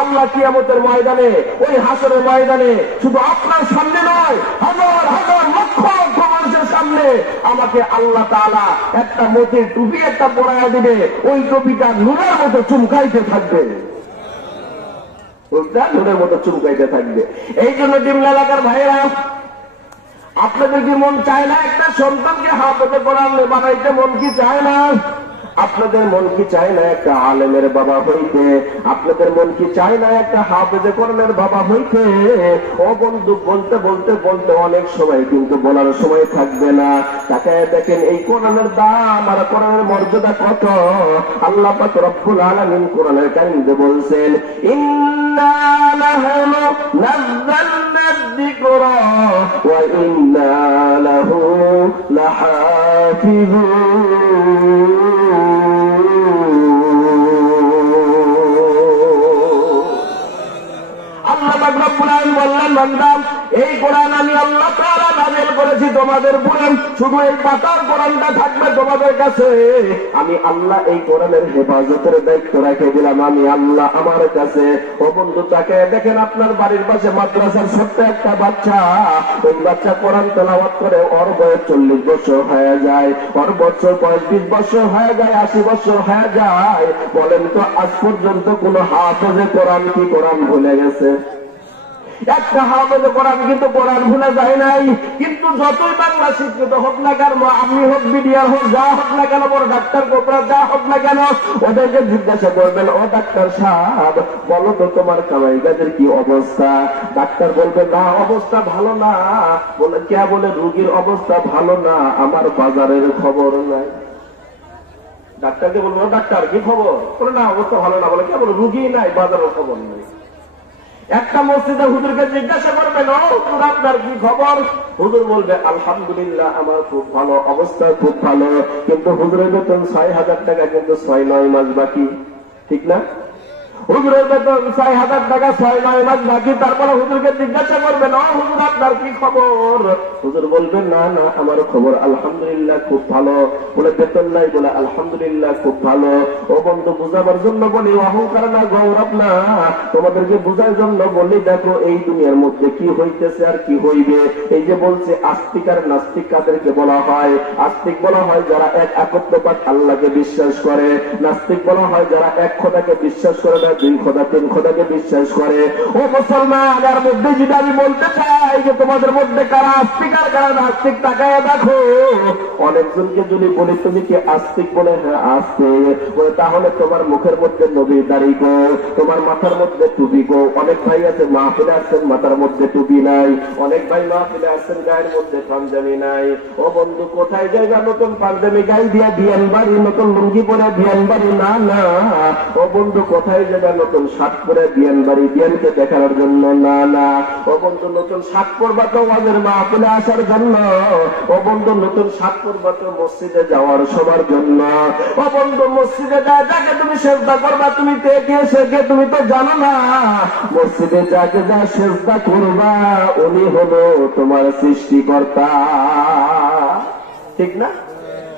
আল্লাহ কিয়ামতের ময়দানে, ওই হাসরের ময়দানে শুধু আপনার সামনে নয়, হাজার হাজার লক্ষ লক্ষ মানুষের সামনে আমাকে আল্লাহ তাআলা একটা মতির টুপি একটা পরাইয়া দিবে, ওই টুপিটা নূরের মতো চুমকাইতে থাকবে, ওইটা নূরের মতো চুমকাইতে থাকবে। এই জন্য ডিমলা এলাকার ভাইয়েরা, আপনাদের কি মন চায় না একটা সন্তানকে হাফেজে কোরআন বানাইতে? মন কি চায় না? আপনাদের মন কি চায় না একটা আলেমের বাবা হইতে? আপনাদের মন কি চায় না একটা হাফেজে কোরআনের বাবা হইতে? ও বন্ধু, বলতে বলতে বলতে অনেক সময় কিন্তু বলার সময় থাকবে না। তাকায় দেখেন এই কোরআনের দাম আর কোরআনের মর্যাদা কত। আল্লাহ পাক রব্বুল আলামিন কোরআনের কারিমে বলছেন, ইন্না লাহনু নাযালনা যিকরা ওয়া ইন্না লাহু লাহাফিজুন। বললেন, বান্দা এই কোরআন আমি আল্লাহ তাআলা নাযিল করেছি তোমাদের উপরে, শুধু এই পাতার কোরআনটা থাকবে তোমাদের কাছে। আমি আল্লাহ এই কোরআনের হেফাজতের দায়িত্ব রেখে দিলাম আমি আল্লাহ আমার কাছে। ও বন্ধু, তাকে দেখেন আপনার বাড়ির পাশে মাদ্রাসার ছোট্ট একটা বাচ্চা, ওই বাচ্চা কোরআন তেলাওয়াত করে ওর বয়স 40 বছর হয়ে যায়, ওর বছর 20 বছর হয়ে যায়, 80 বছর হয়ে যায়। বলেন তো আজ পর্যন্ত কোন হাফেজে কোরআন কি কোরআন ভুলে গেছে? একটা হাফেজে কোরআন কিন্তু কোরআন ভুলে যায় নাই। কিন্তু যতই বাংলা শিক্ষিত হোক না কেন, আমি হোক, বিডিআর হোক, যা হোক না কেন, বড় ডাক্তার কোপরা যা হোক না কেন, ওদেরকে জিজ্ঞাসা করবেন, ও ডাক্তার সাহেব বলো তো তোমার কামাই কাজের কি অবস্থা? ডাক্তার বলবে না, অবস্থা ভালো না। বলে কে? বলে রুগীর অবস্থা ভালো না, আমার বাজারের খবর নাই। ডাক্তারকে বলবো, ডাক্তার কি খবর? বলে না, অবস্থা ভালো না। বলে কে? বলে রুগী নাই, বাজারের খবর নেই। একটা মসজিদে হুজুরকে জিজ্ঞাসা করবেন, ও হুজুর আপনার কি খবর? হুজুর বলবে আলহামদুলিল্লাহ আমার খুব ভালো অবস্থা, খুব ভালো। কিন্তু হুজুরের বেতন 6,000 টাকা, কিন্তু 6-9 মাস বাকি। ঠিক না? হুজুরের বেতন 6,000 টাকা, 6-9 মাস বাকি। তারপরে হুজুরকে জিজ্ঞাসা করবেন, ও হুজুর আপনার কি খবর? হুজুর বলবেন না না, আমার খবর আলহামদুলিল্লাহ খুব ভালো। বলে বেতন নাই? বলে আলহামদুলিল্লাহ খুব ভালো। ও বন্ধু, বুঝাবার জন্য বলি, অহংকার না, গৌরব না, তোমাদেরকে বুঝার জন্য বলি। দেখো এই দুনিয়ার মধ্যে কি হইতেছে আর কি হইবে। এই যে বলছে আস্তিক আর নাস্তিক কাদেরকে বলা হয়? আস্তিক বলা হয় যারা এক একত্ববাদ আল্লাহকে বিশ্বাস করে। নাস্তিক বলা হয় যারা এক খোদাকে বিশ্বাস করে না, 2 খোদা 3 খোদাকে বিশ্বাস করে। ও মুসলমান, এর মধ্যে যদি আমি বলতে চাই যে তোমাদের মধ্যে কারা আস্তিক আর কারা নাস্তিক, তাকায় দেখো। অনেকজনকে যদি বলি তুমি কি আস্তিক? বলে হ্যাঁ আস্তিক। বলে তাহলে তোমার মুখের মধ্যে নবীর দাড়ি গো, তোমার মাথার মধ্যে টুপি গো। অনেক ভাই আছে মাহফিলে আসছেন মাথার মধ্যে টুপি নাই, অনেক ভাই মাহফিলে আসছেন গায়ের মধ্যে পাঞ্জাবি নাই। ও বন্ধু, কোথায় যাইবা নতুন পাঞ্জাবি গাই দিয়া বিয়ান বাড়ি, নতুন লুঙ্গি পরে বিয়ান বাড়ি? না না। ও বন্ধু, কোথায় যাবা নতুন শার্ট পরে বিয়ান বাড়ি, বিয়ানকে দেখানোর জন্য? না না। ও বন্ধু, নতুন শার্ট পরবা তো ওয়াজের মাহফিলে আসার জন্য। ও বন্ধু, নতুন শার্ট পরবা তো মসজিদে যাওয়ার সবার জন্য। ও বন্ধু, মসজিদে যাকে তুমি সেজদা করবা, তুমি কে কে সে কে তুমি তো জানো না। মসজিদে যাকে যা সেজদা করবা উনি হলো তোমার সৃষ্টিকর্তা। ঠিক না?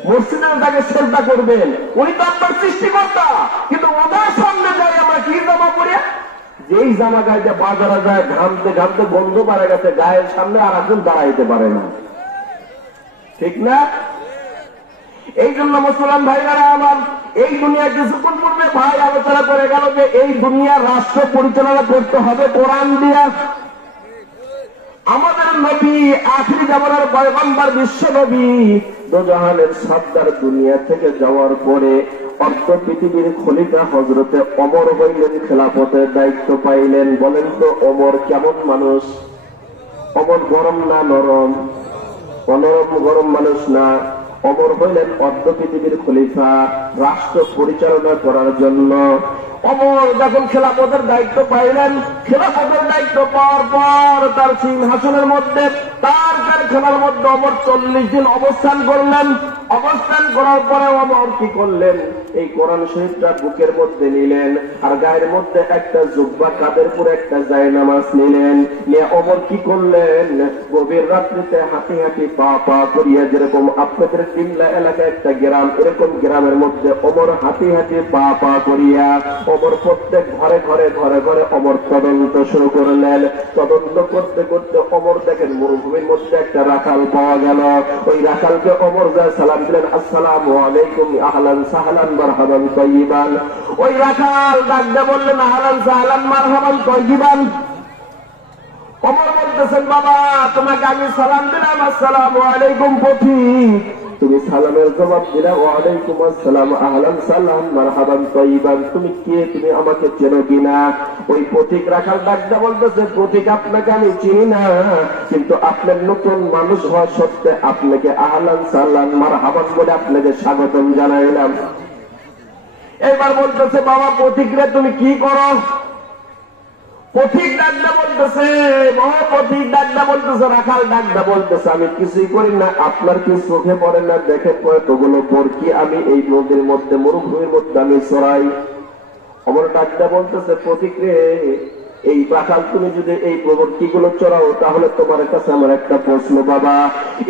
মসজিদে যাকে সেজদা করবেন উনি তো আপনার সৃষ্টিকর্তা। কিন্তু ওনার সামনে যাই আমরা কি জামা পরে, যেই জামা গায়ে বাজারে যায় ঘামতে ঘামতে গন্ধ পারে গেছে, গায়ের সামনে আর একজন দাঁড়াইতে পারে না। ঠিক না? এই জন্য মুসলমান ভাইরা আমার, এই দুনিয়া কিছুক্ষণ পূর্বে ভাই আলোচনা করে গেল যে এই দুনিয়া রাষ্ট্র পরিচালনা করতে হবে কোরআন দিয়া। আমাদের নবী আখিরি জামানার পয়গম্বর বিশ্ব নবী দোজাহানের সর্দার দুনিয়া থেকে যাওয়ার পরে অর্ধ পৃথিবীর খলিফা হযরতে ওমর হইলেন, খেলাফতের দায়িত্ব পাইলেন। বলেন তো ওমর কেমন মানুষ? ওমর গরম না নরম? অনরম গরম মানুষ না। ওমর হইলেন অর্ধ পৃথিবীর খলিফা, রাষ্ট্র পরিচালনা করার জন্য। ওমর যখন খেলাফতের দায়িত্ব পাইলেন, খেলাফতের দায়িত্ব পাওয়ার পর তার সিংহাসনের মধ্যে, তার কারখানার মধ্যে ওমর 40 দিন অবস্থান করলেন। অবস্থান করার পরে ওমর কি করলেন? এই কোরআন শরীফটা বুকের মধ্যে নিলেন, আর গায়ের মধ্যে একটা জুব্বা, কাঁধের উপরে একটা জায়নামাজ নিলেন। নিয়ে ওমর কি করলেন? গভীর রাত্রিতে হাঁটি হাঁটি পা পা করিয়া, যেরকম আপনাদের সিমলা এলাকায় একটা গ্রাম, এরকম গ্রামের মধ্যে ওমর হাঁটি হাঁটি পা পা করিয়া ওমর প্রত্যেক ঘরে ঘরে ঘরে ঘরে ওমর তদন্ত শুরু করলেন। তদন্ত করতে করতে ওমর দেখেন মরুভূমির মধ্যে একটা রাখাল পাওয়া গেল। ওই রাখালকে ওমর যা সালাম দিলেন, আসসালামু আলাইকুম, আহলান সাহলান মারহাবান তাইয়িবান। ওই রাখাল ডাক দিয়ে বললেন, আহলান সাহলান মারহাবান তাইয়িবান। ওমর বলতেছেন, বাবা তোমাকে আমি সালাম দিলাম, আসসালামু আলাইকুম পথিক। তুমি সালামের জবাব দিলা, ওয়ালাইকুম আসসালাম, আহলান সালাম মারহাবান তাইয়িবান। তুমি কে? তুমি আমাকে চেনো কিনা? ওই পথিক রাখাল ডাকটা বলতেছে, পথিক আপনাকে আমি চিনি না, কিন্তু আপনার নতুন মানুষ হওয়া সত্ত্বে আপনাকে আহলান সালাম মারহাবান বলে আপনাকে স্বাগতম জানাইলাম। এবার বলতেছে, বাবা পথিক রে তুমি কি করো? পথিক ডাকটা বলতেছে, পথিক ডাকটা বলতেছে, রাখাল ডাকটা বলতেছে, আমি কিছুই করি না, আপনার কি চোখে পড়ে না? দেখে পড়ে তোগুলো বরকি আমি এই নদীর মধ্যে মরুভূমির মধ্যে আমি চড়াই। আমার ডাকটা বলতেছে, পথিক রে এই রাখাল তুমি যদি এই প্রবৃত্তিগুলো চড়াও তাহলে তোমার কাছে আমার একটা প্রশ্ন বাবা,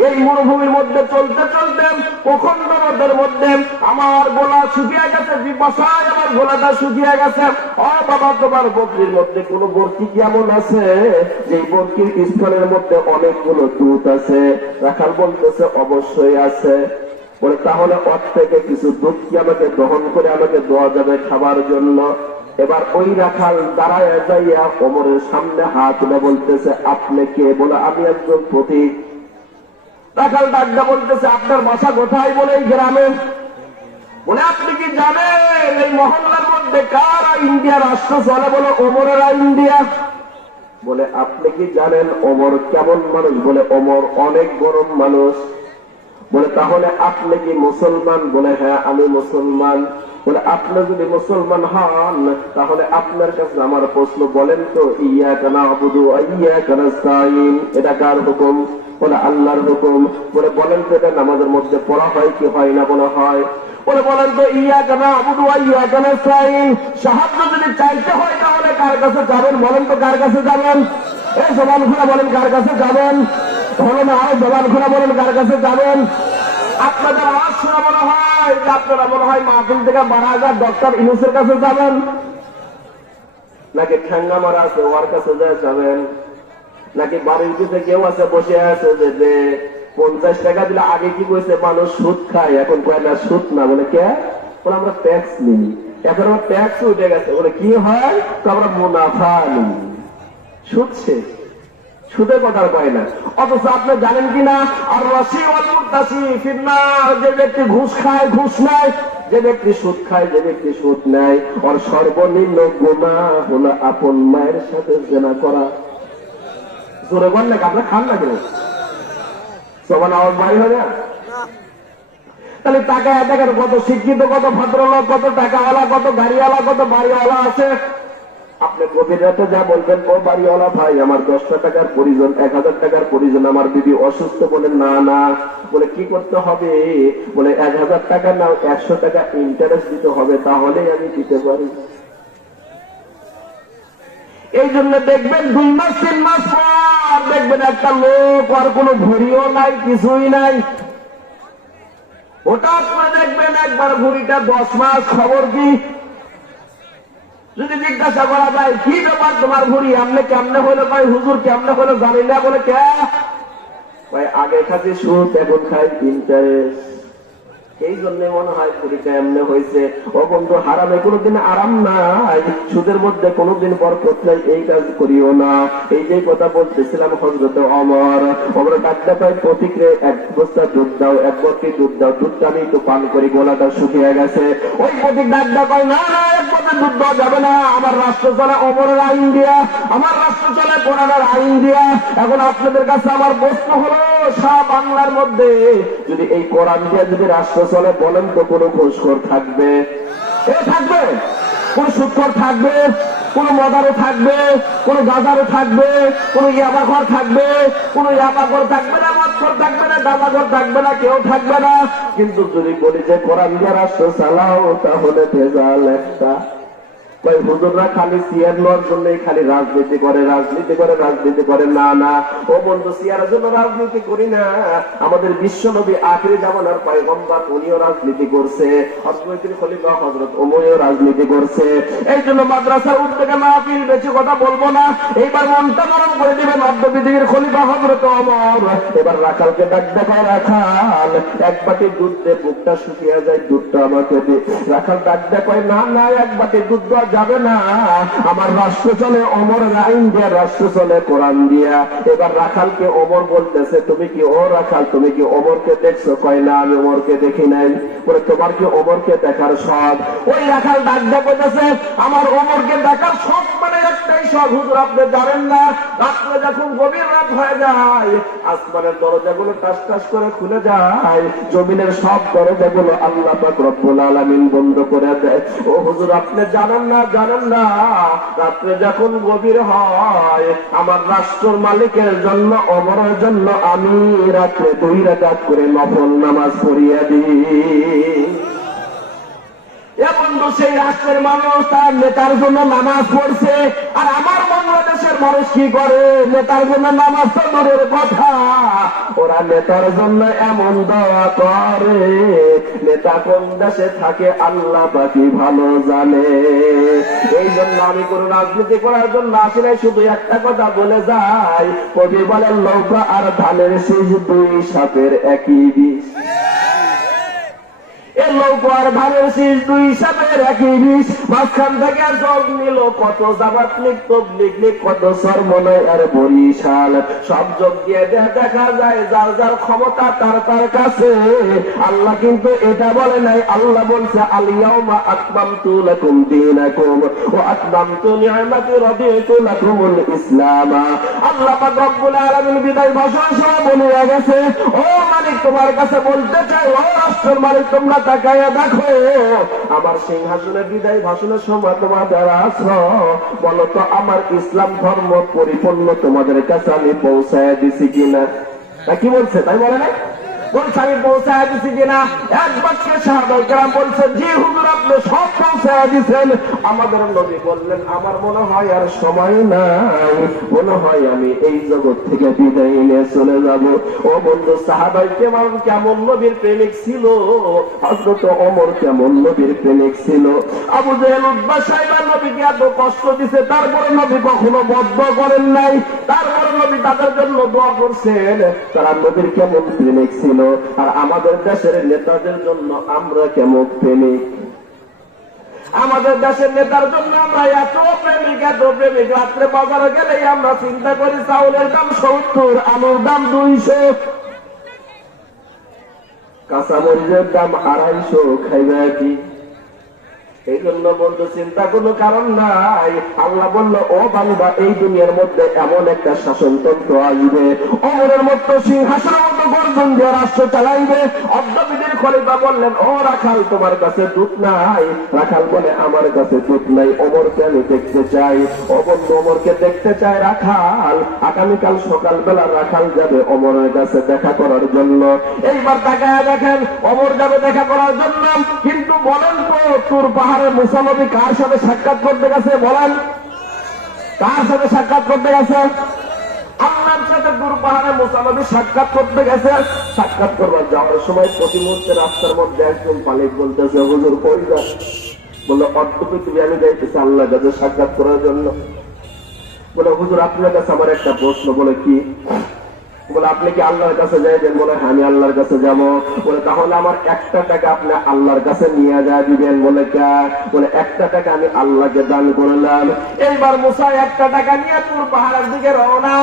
এই মরুভূমির মধ্যে চলতে চলতে প্রখণ্ড রোদের মধ্যে আমার গলা শুকিয়ে গেছে, পিপাসায় আমার গলাটা শুকিয়ে গেছে, ও বাবা তোমার বকরির মধ্যে কোন বর্তি কেমন আছে যে বর্তির স্থলের মধ্যে অনেকগুলো দুধ আছে? রাখাল বলতেছে অবশ্যই আছে। বলে তাহলে ওর থেকে কিছু দুধ কি আমাকে দহন করে আমাকে দেওয়া যাবে খাবার জন্য? এবার ওই রাখাল দাঁড়ায় যাইয়া ওমরের সামনে হাত তুলে বলতেছে আপনি কে? বলে আমি একজন পথিক। রাখাল ডাকটা বলতেছে আপনার বাসা কোথায়? বলে এই গ্রামে। বলে আপনি কি জানেন এই মহল্লার মধ্যে কার ইন্ডিয়া রাষ্ট্র চলে? বলে ওমরের ইন্ডিয়া। বলে আপনি কি জানেন ওমর কেমন মানুষ? বলে ওমর অনেক গরম মানুষ। বলে তাহলে আপনি কি মুসলমান? বলে হ্যাঁ আমি মুসলমান। বলে আপনি যদি মুসলমান হন তাহলে আপনার কাছে আমার প্রশ্ন, বলেন তো ইয়াকা না'বুদু ওয়া ইয়াকা নাস্তাঈন এটা কার হুকুম? বলে আল্লাহর হুকুম। বলে বলেন তো এটা নামাজের মধ্যে পড়া হয় কি হয় না? বলে হয়। বলে বলেন তো ইয়াকা না'বুদু ওয়া ইয়াকা নাস্তাঈন সাহায্য যদি চাইতে হয় তাহলে কার কাছে যাবেন? বলেন তো কার কাছে যাবেন? এই জবান খুলে বলেন কার কাছে যাবেন? হলো না, আরো জবান খুলে বলেন কার কাছে যাবেন? আপনাদের আওয়াজ শোনা মনে হয় যে আপনারা মনে হয় মাহফিল থেকে বাড়া যায় ডক্টর ইউনূসের কাছে যাবেন, নাকি ঠ্যাঙ্গা মারা আছে ওর কাছে যাবেন, নাকি বাড়ির পিছনে কেউ আছে বসে আছে যে 50 টাকা দিলে আগে কি কইছে মানুষ সুদ খায়, এখন কয় না সুদ না। বলে কে? বলে আমরা ট্যাক্স নিই, এখন আমার ট্যাক্স উঠে গেছে। বলে কি হয়? তো আমরা মুনাফা নিই, সুদ শেষ, সুদের কথা কয় না। অথচ আপনি জানেন কিনা আর রাশি ওয়াল মুরতাসি ফিন্নার, যে ব্যক্তি ঘুষ খায় ঘুষ নেয়, যে ব্যক্তি সুদ খায় যে ব্যক্তি সুদ নেয়, ওর সর্বনিম্ন গুনাহ হলো আপন মায়ের সাথে জিনা করা। জোরে বল না, আপনি খান না কেন? সমান আওয়াজ বাড়ি হয় না? তাহলে টাকা দেখেন কত শিক্ষিত, কত ভদ্রলোক, কত টাকাওয়ালা, কত গাড়িওয়ালা, কত বাড়িওয়ালা আছে। আপনি গভীর রাতে যা বলবেন ও বাড়িওয়ালা ভাই আমার 10টা টাকার প্রয়োজন, 1000 টাকার প্রয়োজন, আমার বিবি অসুস্থ। বলে না না। বলে কি করতে হবে? বলে 1000 টাকা না 100 টাকা ইন্টারেস্ট দিতে হবে, তাহলেই আমি দিতে পারি। এই জন্য দেখবেন 2 মাস 3 মাস পর দেখবেন একটা লোক আর কোনো ভুঁড়িও নাই, কিছুই নাই। হঠাৎ করে দেখবেন একবার ভুঁড়িটা 10 মাস, খবর কি? যদি জিজ্ঞাসা করা যায় কি ব্যাপার তোমার ভুঁড়ি আমনে কেমনে হলো? ভাই হুজুর কেমনে হলো জানি না। বলে কে? ভাই আগে খাচ্ছি সুদ, এখন খাই ইন্টারেস্ট, এই জন্য মনে হয় ভুঁড়িটা এমনে হয়েছে। ও বন্ধু হারামে কোনোদিন আরাম নাই, সুদের মধ্যে কোনোদিন বরকত নাই, এই কাজ করিও না। এই যে কথা বলতেছিলাম হযরত ওমর ডাক্তার ভাই প্রতিক্রে 1 বস্তা দুধ দাও, 1 বস্তা দুধ দাও, দুধটা আমি একটু পান করি, গলাটা শুকিয়ে গেছে। ওই প্রতীক ডাক্তার কয় না না 1 বস্তা দুধ দেওয়া যাবে না, আমার রাষ্ট্র চলে ওমরের আইন দিয়া, আমার রাষ্ট্র চলে কোরআনের আইন দিয়া। এখন আপনাদের কাছে আমার প্রশ্ন হলো সারা বাংলার মধ্যে যদি এই কোরআন দিয়ে যদি রাষ্ট্র চলে, বলেন তো কোন ঘুষখোর থাকবে? এ থাকবে? কোন সুদখোর থাকবে? কোন মদারও থাকবে? কোন গাঁজারও থাকবে? কোন ইয়াবাখোর থাকবে? কোন ইয়াবাখোর থাকবে না, মদখোর থাকবে না, গাঁজাখোর থাকবে না, কেউ থাকবে না। কিন্তু যদি বলি যে কোরআন দিয়ে রাষ্ট্র চালাও তাহলে ভেজাল একটা। ভাই হুজুররা খালি সিয়ার নেওয়ার জন্যই খালি রাজনীতি করে, রাজনীতি করে, রাজনীতি করে। না না ও বন্ধু, সিয়ারের জন্য রাজনীতি করি না। আমাদের বিশ্ব নবী আখিরি জামানার পয়গম্বর উনিও রাজনীতি করছে, হযরত খলিফা হযরত ওমরও রাজনীতি করছে। এই জন্য মাদ্রাসার উদ্যোগে মাহফিল, বেশি কথা বলবো না, এইবার মনটা নরম করে দিবেন। মধ্য পৃথিবীর খলিফা হযরত ওমর এবার রাখালকে ডাক দেখায়, রাখাল 1 বাটি দুধ দে, বুকটা শুকিয়ে যায়, দুধটা আমাকে দে। রাখাল ডাক দেখায় না না 1 বাটি দুধ যাবে না, আমার রাষ্ট্র চলে ওমরের আইন দিয়া, রাষ্ট্র চলে কোরআন দিয়া। এবার রাখালকে ওমর বলতেছে তুমি কি ও রাখাল তুমি কি ওমরকে দেখছো? কয় না আমি ওমরকে দেখি নাই। বলে তোমার কি ওমরকে দেখার শখ? ওই রাখাল ডাক বলতেছে আমার ওমরকে দেখার শখ মানে একটাই শখ হুজুর আপনি জানেন না, রাত্রে যখন গভীর রাত হয়ে যায় আসমানের দরজাগুলো টাস টাস করে খুলে যায়, জমিনের সব দরজাগুলো আল্লাহ পাক রব্বুল আলামিন বন্ধ করে দেয়। ও হুজুর আপনি জানেন না, জানেন না রাত্রে যখন গভীর হয় আমার রাষ্ট্রের মালিকের জন্য ওমরের জন্য আমি রাত্রে 2 রাকাত করে নফল নামাজ পড়িয়ে দিই। এ বন্ধু সেই রাষ্ট্রের মানুষ তার নেতার জন্য নামাজ পড়ছে, আর আমার মন মানুষ কি করে, নেতার জন্য নামাজ তো দূরের কথা, ওরা নেতার জন্য এমন দোয়া করে, নেতা কোন দেশে থাকে আল্লাহ পাকি ভালো জানে। এই জন্য আমি কোন রাজনীতি করার জন্য আসি নাই, শুধু একটা কথা বলে যাই, কবি বলেন নৌকা আর ধানের শীষ দুই সাপের একই বিষ। এ নৌকা আর ধানের শীষ দুই সাপের একই বিষ, মাঝখান থেকে যোগ নিল কত জামাত লীগ তবলিগ লীগ, কত সরমনাই আর বরিশাল, সব যোগ দিয়ে দেখা যায় যার যার ক্ষমতা তার তার কাছে। আল্লাহ কিন্তু এটা বলে নাই, আল্লাহ বলছে আল ইয়াউমা আকমালতু লাকুম দীনাকুম ওয়া আতমামতু নি'মাতি রাদিতু লাকুমুল ইসলাম। আল্লাহ পাক রব্বুল আলামিন বিদায় ভাষণ সহ বলে গেছে, ও মালিক তোমার কাছে বলতে চাই, ও রাষ্ট্রের মালিক তোমরা তাকায়া দেখো, আমার সিংহাসনের বিদায় ভাষণের সময় তোমাদের আছো, বলো তো আমার ইসলাম ধর্ম পরিপূর্ণ তোমাদের কাছে আমি পৌঁছায় দিছি কিনা? তা কি বলছে তাই বলে না, বলছে আমি পৌঁছায় দিছি কিনা? এক বাক্যে সাহাবায়ে কেরাম বলছে জি হুজুর আপনি সব পৌঁছায় দিছেন। আমাদের নবী বললেন আমার মনে হয় আর সময় নাই, মনে হয় আমি এই জগৎ থেকে বিদায় নিয়ে চলে যাব। ও বন্ধু, সাহাবায়ে কেরাম কেমন নবীর প্রেমিক ছিল, হযরত ওমর কেমন নবীর প্রেমিক ছিল, আবু জেহেল উতবা সাইবা নবীকে এত কষ্ট দিছে, তারপরে নবী কখনো বদ্ধ করেন নাই, তারপরে নবী তাদের জন্য দোয়া করছেন। তারা নবীর কেমন প্রেমিক ছিল, আর আমাদের দেশের নেতাদের জন্য আমরা কেমন প্রেমিক? আমাদের দেশের নেতার জন্য আমরা এত প্রেমিক, এত প্রেমিক, রাত্রে বাজারে গেলেই আমরা চিন্তা করি চাউলের দাম 70, আলুর দাম 200, কাঁচামরিচের দাম 250, খাইবে কি? এই জন্য বন্ধু চিন্তা কোনো কারণ নাই। আল্লাহ বলল ও বান্দা এই দুনিয়ার মধ্যে এমন একটা শাসনতন্ত্র আসবে, ওমরের মতো সিংহাসনের মতো গর্জন দিয়ে রাষ্ট্র চালাইবে। অদ্যবিদের খলিফা বললেন ও রাখাল তোমার কাছে দুধ নাই? রাখাল বলে আমার কাছে দুধ নাই, ওমরকে আমি দেখতে চাই। ও বন্ধু ওমরকে দেখতে চাই রাখাল, আগামীকাল সকালবেলা রাখাল যাবে ওমরের কাছে দেখা করার জন্য। এইবার তাকায় দেখেন ওমর যাবে দেখা করার জন্য, কিন্তু বলেন তো তোর পাহাড়ের মুসা নবী কার সাথে সাক্ষাৎ করতে গেছে? বলেন কার সাথে সাক্ষাৎ করতে গেছে? আল্লাহর সাথে দূর পাহাড়ে মুসা নবী সাক্ষাৎ করতে গেছে। সাক্ষাৎ করবার যাওয়ার সময় প্রতি মুহূর্তে রাস্তার মধ্যে একজন পালিক বলতেছে হুজুর কই যান? বললো অর্থপৃথিবী আমি যাইতেছি আল্লাহর কাছে সাক্ষাৎ করার জন্য। বলে হুজুর আপনার কাছে আমার একটা প্রশ্ন। বলে কি? বলে আপনি কি আল্লাহর কাছে যাইবেন? বলে আমি আল্লাহর কাছে যাব। বলে তাহলে আমার 1টা টাকা আপনি আল্লাহর কাছে নিয়ে যা দিবেন। বলে কে? বলে 1টা টাকা আমি আল্লাহকে দান করলাম। এইবার মুসা 1টা টাকা নিয়ে তুর পাহাড়ের দিকে রওনা।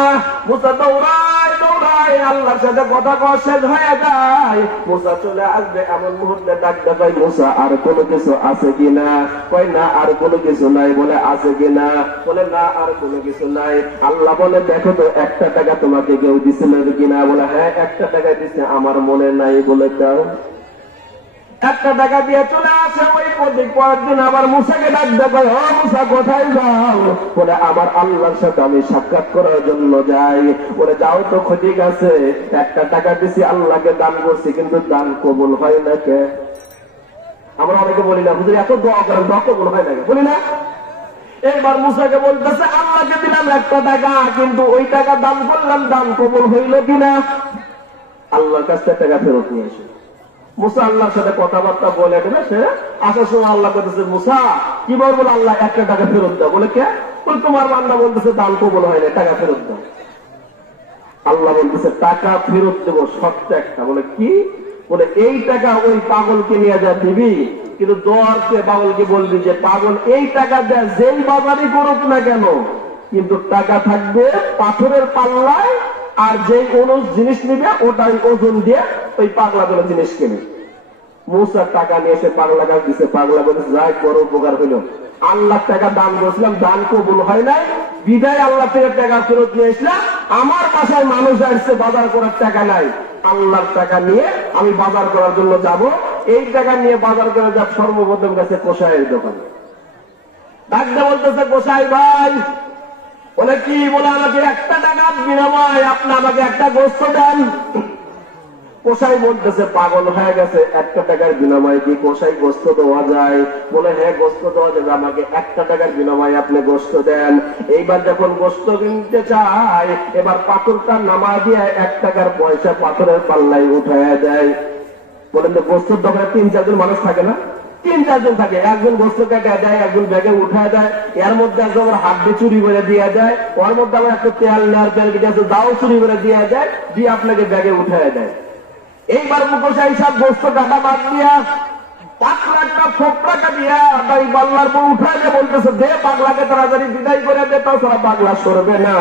মুসা দৌড়ায় দৌড়ায় আল্লাহর সাথে কথা কওয়া শেষ হয়ে যায়। মুসা চলে আসবে এমন মুহূর্তে ডাক দেয় মুসা আর কোনো কিছু আছে কিনা? কই না আর কোনো কিছু নাই। বলে আছে কিনা? বলে না আর কোনো কিছু নাই। আল্লাহ বলে দেখো তো 1টা টাকা তোমাকে কেউ দিছিল কিনা? বলে হ্যাঁ 1টা টাকা দিচ্ছে, আমার মনে নাই। বলে দাও। 1টা টাকা দিয়ে চলে আসে। ওই প্রতীক পরের দিন আবার মুসাকে ডাক দেবে ও মুসা কোথায় যাও? বলে আমার আল্লাহর সাথে আমি সাক্ষাৎ করার জন্য যাই। বলে যাও তো ঠিক আছে, 1টা টাকা দিছি আল্লাহকে দান করছি, কিন্তু দান কবুল হয় না কে? আমরা অনেকে বলি না হুজুর এত দোয়া করেন দোয়া কবুল হয় না, বলি না? এইবার মুসাকে বলতেছে আল্লাহকে দিলাম 1টা টাকা, কিন্তু ওই টাকা দান করলাম, দান কবুল হইল কিনা? আল্লাহর কাছ থেকে টাকা ফেরত নিয়ে এসে মুসা আল্লাহর সাথে কথাবার্তা বলে দেবে। সে আসার সময় আল্লাহ বলতেছে মুসা কি বলবো? আল্লাহ 1টা টাকা ফেরত দাও। বলে কে? বলে তোমার বান্দা বলতেছে দান কবুল হয় না, টাকা ফেরত দাও। আল্লাহ বলতেছে টাকা ফেরত দেবো শর্ত একটা। বলে কি? বলে এই টাকা ওই পাগলকে নিয়ে যা দিবি, কিন্তু দোয়ারকে পাগলকে বলবি যে পাগল এই টাকা দেয় যেই বাজারই করুক না কেন, কিন্তু টাকা থাকবে পাথরের পাল্লায়, আর যে কোন জিনিস নিবে ওটাই ওজন দিয়ে ওই পাগলা গুলো জিনিস কেনে। মুসা টাকা নিয়ে এসে পাগলা গাছ দিছে। পাগলা বলেছে যাই বড় উপকার হইল, আল্লাহ টাকা দান করেছিলাম, দান কবুল হয় নাই, বিদায় আল্লাহ থেকে টাকা ফেরত নিয়ে এসলাম। আমার বাসায় মানুষ আসছে বাজার করার টাকা নাই, আল্লাহর টাকা নিয়ে আমি বাজার করার জন্য যাব। এই টাকা নিয়ে বাজার করে যাব সর্বপ্রথম কাছে কোষাইয়ের দোকানে। ডাকতে বলতেছে কোষাই ভাই। বলে কি? বলে আমাকে 1টা টাকা বিনিময়ে আপনি আমাকে একটা গোস্ত দেন। কসাই বলতেছে পাগল হয়ে গেছে, 1 টাকার বিনিময়ে কি কসাই গোস্ত দেওয়া যায়? বলে হ্যাঁ গোস্ত দেওয়া যাবে, আমাকে 1 টাকার বিনিময়ে আপনি গোস্ত দেন। এইবার যখন গোস্ত কিনতে চায়, এবার পাথরটা নামা দিয়ে 1 টাকার পয়সা পাথরের পাল্লায় উঠায় দেয়। বলেন তো গোস্তর দোকানে 3-4 জন মানুষ থাকে না? 3-4 জন থাকে, একজন গোস্ত কেটে দেয়, একজন ব্যাগে উঠায় দেয়, এর মধ্যে একজন হাত দিয়ে চুরি করে দিয়ে যায়, ওর মধ্যে আবার একটা তেল নেওয়ার প্যাকেট আছে দাও চুরি করে দিয়ে যায়, দিয়ে আপনাকে ব্যাগে উঠায় দেয়। এইবার মুখোশাই সব গোস্ত কাটা বাদ দিয়া পাগলাটা ফোকরাটা দিয়া তাই পাল্লার পর উঠায় দিয়ে বলতেছে দে পাগলাকে তাড়াতাড়ি বিদায় করে দে, তাছাড়া পাগলা সরবে না।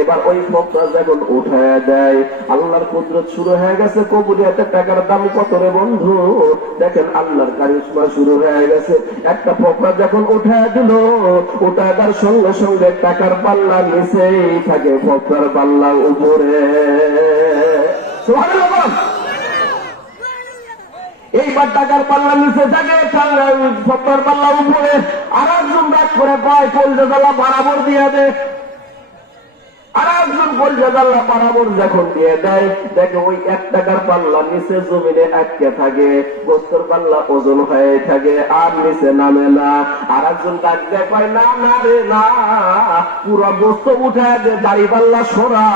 এবার ওই ফোকরা যখন উঠায় দেয়, আল্লাহর কুদরত শুরু হয়ে গেছে। কবুলিয়াতের টাকার দাম কত রে বন্ধু? দেখেন আল্লাহর কারিশমা শুরু হয়ে গেছে। একটা ফোকরা যখন উঠায় দিল, উঠায় দেওয়ার সঙ্গে সঙ্গে টাকার পাল্লা নিচেই থাকে, ফোকরার পাল্লা উপরে। সুবহানাল্লাহ। এইবার টাকার পাল্লা নিচে থাকে, ফোকরার পাল্লা উপরে। আর একজন রাগ করে পায় কলজা জ্বালা বরাবর দিয়ে দে। আর একজন কলজা জ্বালা বরাবর যখন দিয়ে দেয়, দেখে ওই 1 টাকার পাল্লা নিচে জমিনে আটকে থাকে, গোস্তর পাল্লা ওজন হয়ে থাকে, আর নিচে নামে না। আর একজন ডাক দেয় পায় না না রে না, পুরো গোস্ত উঠায় দে, দাড়ি পাল্লা সরা,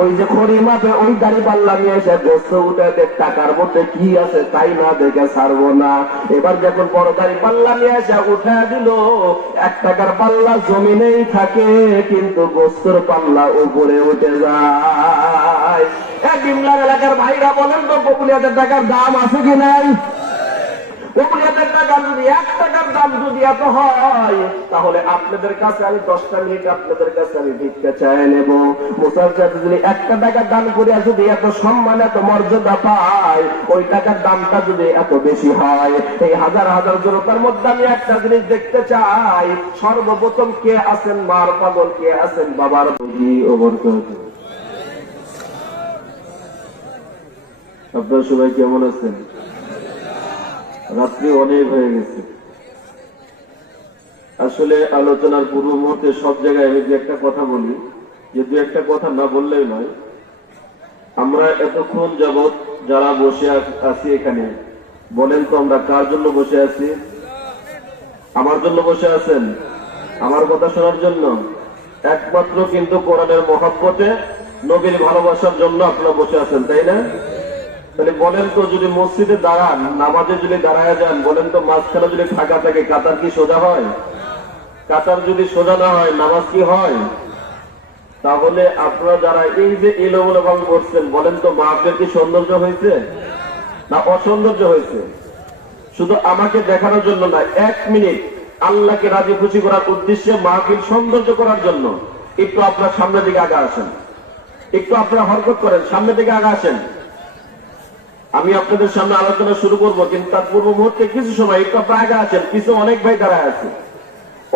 ওই যে খড়ি মাপে ওই দাড়ি পাল্লা নিয়ে এসে গোস্ত উঠে দে, টাকার মধ্যে কি আছে তাই না দেখে ছাড়বো না। এবার যখন বড় দাড়ি পাল্লা নিয়ে এসে উঠায় দিল, 1 টাকার পাল্লা জমিনেই থাকে, কিন্তু গোস্তর পাল্লা উপরে উঠে যায়। বিমলার এলাকার ভাইরা বলেন তো কবুলিয়াতের টাকার দাম আছে কি নাই? কবুলিয়াতের টাকার যদি 1 টাকার দাম যদি এত হয়, তাহলে আপনাদের কাছে আমি 10টা মিনিট আপনাদের কাছে আমি ভিক্ষা চাই নেব। মুসার সাথে যদি 1 টাকা দান করে যদি এত সম্মান এত মর্যাদা পায়, ওই টাকার দামটা যদি এত বেশি হয়, এই হাজার হাজার জনতার মধ্যে আমি একটা জিনিস দেখতে চাই। সর্বপ্রথম কে আছেন মার পাগল, কে আছেন বাবার বুঝি ও বরকত? আপনারা সবাই কেমন আছেন? রাত্রি অনেক হয়ে গেছে। আসলে আলোচনার পূর্ব মুহূর্তে সব জায়গায় আমি 2-1টা কথা বলি, যে 2-1টা কথা না বললেই নয়। আমরা এতক্ষণ যাবৎ যারা বসে আছি এখানে, বলেন তো আমরা কার জন্য বসে আছি? আমার জন্য বসে আছেন? আমার কথা শোনার জন্য? একমাত্র কিন্তু কোরআনের মহব্বতে, নবীর ভালোবাসার জন্য আপনারা বসে আছেন, তাই না? তাহলে বলেন তো, যদি মসজিদে দাঁড়ান, নামাজে যদি দাঁড়ায় যান, বলেন তো মাঝখানে যদি ফাঁকা থাকে, কাতার কি সোজা হয়? কাতার যদি সোজা না হয়, নামাজ কি হয়? তাহলে আপনারা যারা এই যে এলোমেলো ভাবে করছেন, বলেন তো মাহফিল কি সৌন্দর্য হয়েছে না অসৌন্দর্য হয়েছে? শুধু আমাকে দেখানোর জন্য না, 1 মিনিট আল্লাহকে রাজি খুশি করার উদ্দেশ্যে মাহফিল সৌন্দর্য করার জন্য একটু আপনার সামনের দিকে আগে আসেন, একটু আপনারা হরকত করেন, সামনের দিকে আগে আসেন। আমি আপনাদের সামনে আলোচনা শুরু করবো, কিন্তু তার পূর্ব মুহূর্তে কিছু সময় একটু আপনার আগে আছেন, কিছু অনেক ভাই দাঁড়ায় আছে,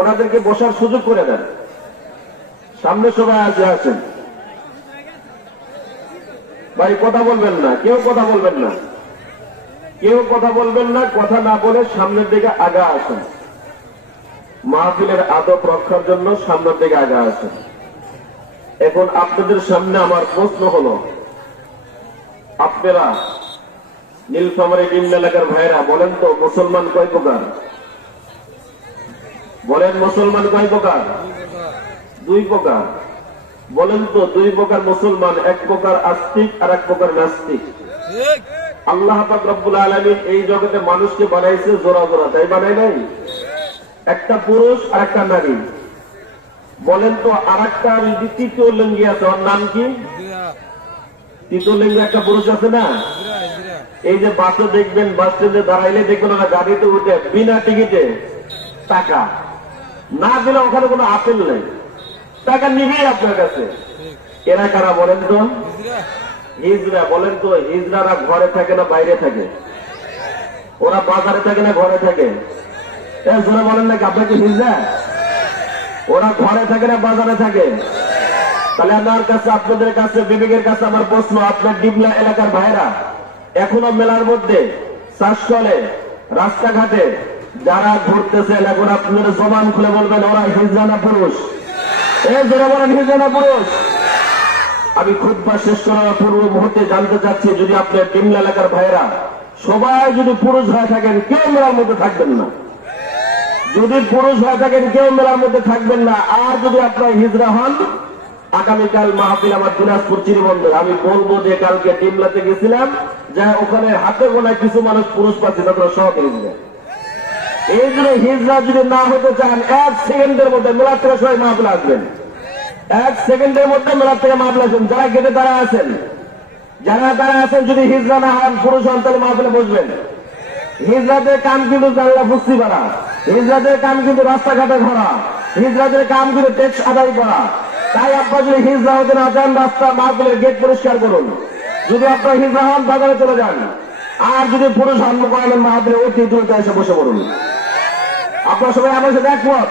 ওনাদেরকে বসার সুযোগ করে দেন। সামনে সবাই আছেন ভাই, কথা বলবেন না, কেউ কথা বলবেন না, কেউ কথা বলবেন না। কথা না বলে সামনের দিকে আগে আসেন, মাহফিলের আদব রক্ষার জন্য সামনের দিকে আগে আসেন। এখন আপনাদের সামনে আমার প্রশ্ন হলো, আপনারা নীলফামারী ডিমলা এলাকার ভাইরা বলেন তো মুসলমান কয় প্রকার? বলেন মুসলমান কয় প্রকার? 2 প্রকার। বলেন তো 2 প্রকার মুসলমান, 1 প্রকার আস্তিক আর 1 প্রকার নাস্তিক। আল্লাহ পাক রব্বুল আলামিন এই জগতে মানুষকে বানাইছে জোড়া জোড়া, তাই বানাই নাই? একটা পুরুষ আর একটা নারী। বলেন তো আর একটা তৃতীয় লিঙ্গি আছে, ওর নাম কি? তৃতীয় লিঙ্গে একটা পুরুষ আছে না? এই যে বাসে দেখবেন, বাস স্ট্যান্ডে দাঁড়াইলে দেখবেন ওরা গাড়িতে উঠে বিনা টিকিটে টাকা না দিলে ওখানে কোনো আপেল নেই, টাকা নিবেই আপনার কাছে। এরা কারা বলেন তো? হিজড়া। বলেন তো হিজড়ারা ঘরে থাকে না বাইরে থাকে? ওরা বাজারে থাকে না ঘরে থাকে? জোরে বলেন নাকি আপনাকে হিজড়া? ওরা ঘরে থাকে না বাজারে থাকে? তাহলে আমার কাছে, আপনাদের কাছে, বিবেকের কাছে আমার প্রশ্ন, আপনার ডিমলা এলাকার ভাইরা এখনো মেলার মধ্যে, চাষতলে, রাস্তাঘাটে যারা ঘুরতেছেন, এখন আপনাদের জবান খুলে বলবেন ওরা হিজড়া না পুরুষ? জোরে বলেন হিজড়া না পুরুষ? আমি খুতবা শেষ করার পূর্ব মুহূর্তে জানতে চাচ্ছি, যদি আপনার ডিমলা এলাকার ভাইয়েরা সবাই যদি পুরুষ হয়ে থাকেন, কেউ মেলার মধ্যে থাকবেন না। যদি পুরুষ হয়ে থাকেন, কেউ মেলার মধ্যে থাকবেন না। আর যদি আপনার হিজড়া হন, আগামীকাল মাহফিল আমার দিনাজপুর চিরিবন্দর। আমি বলবো যে কালকে ডিমলাতে গেছিলাম, যা ওখানে হাতে গোনায় কিছু মানুষ পুরুষ পাচ্ছে, তাদের সব হিজড়া। এই জন্য হিজড়া যদি না হতে চান, 1 সেকেন্ডের মধ্যে মেলার থেকে সবাই মাহফিল আসবেন। 1 সেকেন্ডের মধ্যে মেলার থেকে মাহফিল আসবেন। যারা গেটে তারা আছেন, যদি হিজড়া না হন, পুরুষ হন, তাহলে মাহফিলে বসবেন। হিজড়াদের কাম কিন্তু জানলা ফুসি করা, হিজড়াদের কাম কিন্তু রাস্তাঘাটে ঘোরা, হিজড়াদের কাম কিন্তু ট্যাক্স আদায় করা। তাই আপনার যদি হিজড়া হতে না চান, রাস্তা মাহফিলের গেট পরিষ্কার করুন। যদি আপনার হিজড়া হন, বাজারে চলে যান। আর যদি পুরুষ হন, করেন মাহফিলে অতি দ্রুত এসে বসে পড়ুন। আপনার সবাই আমার সাথে একমত?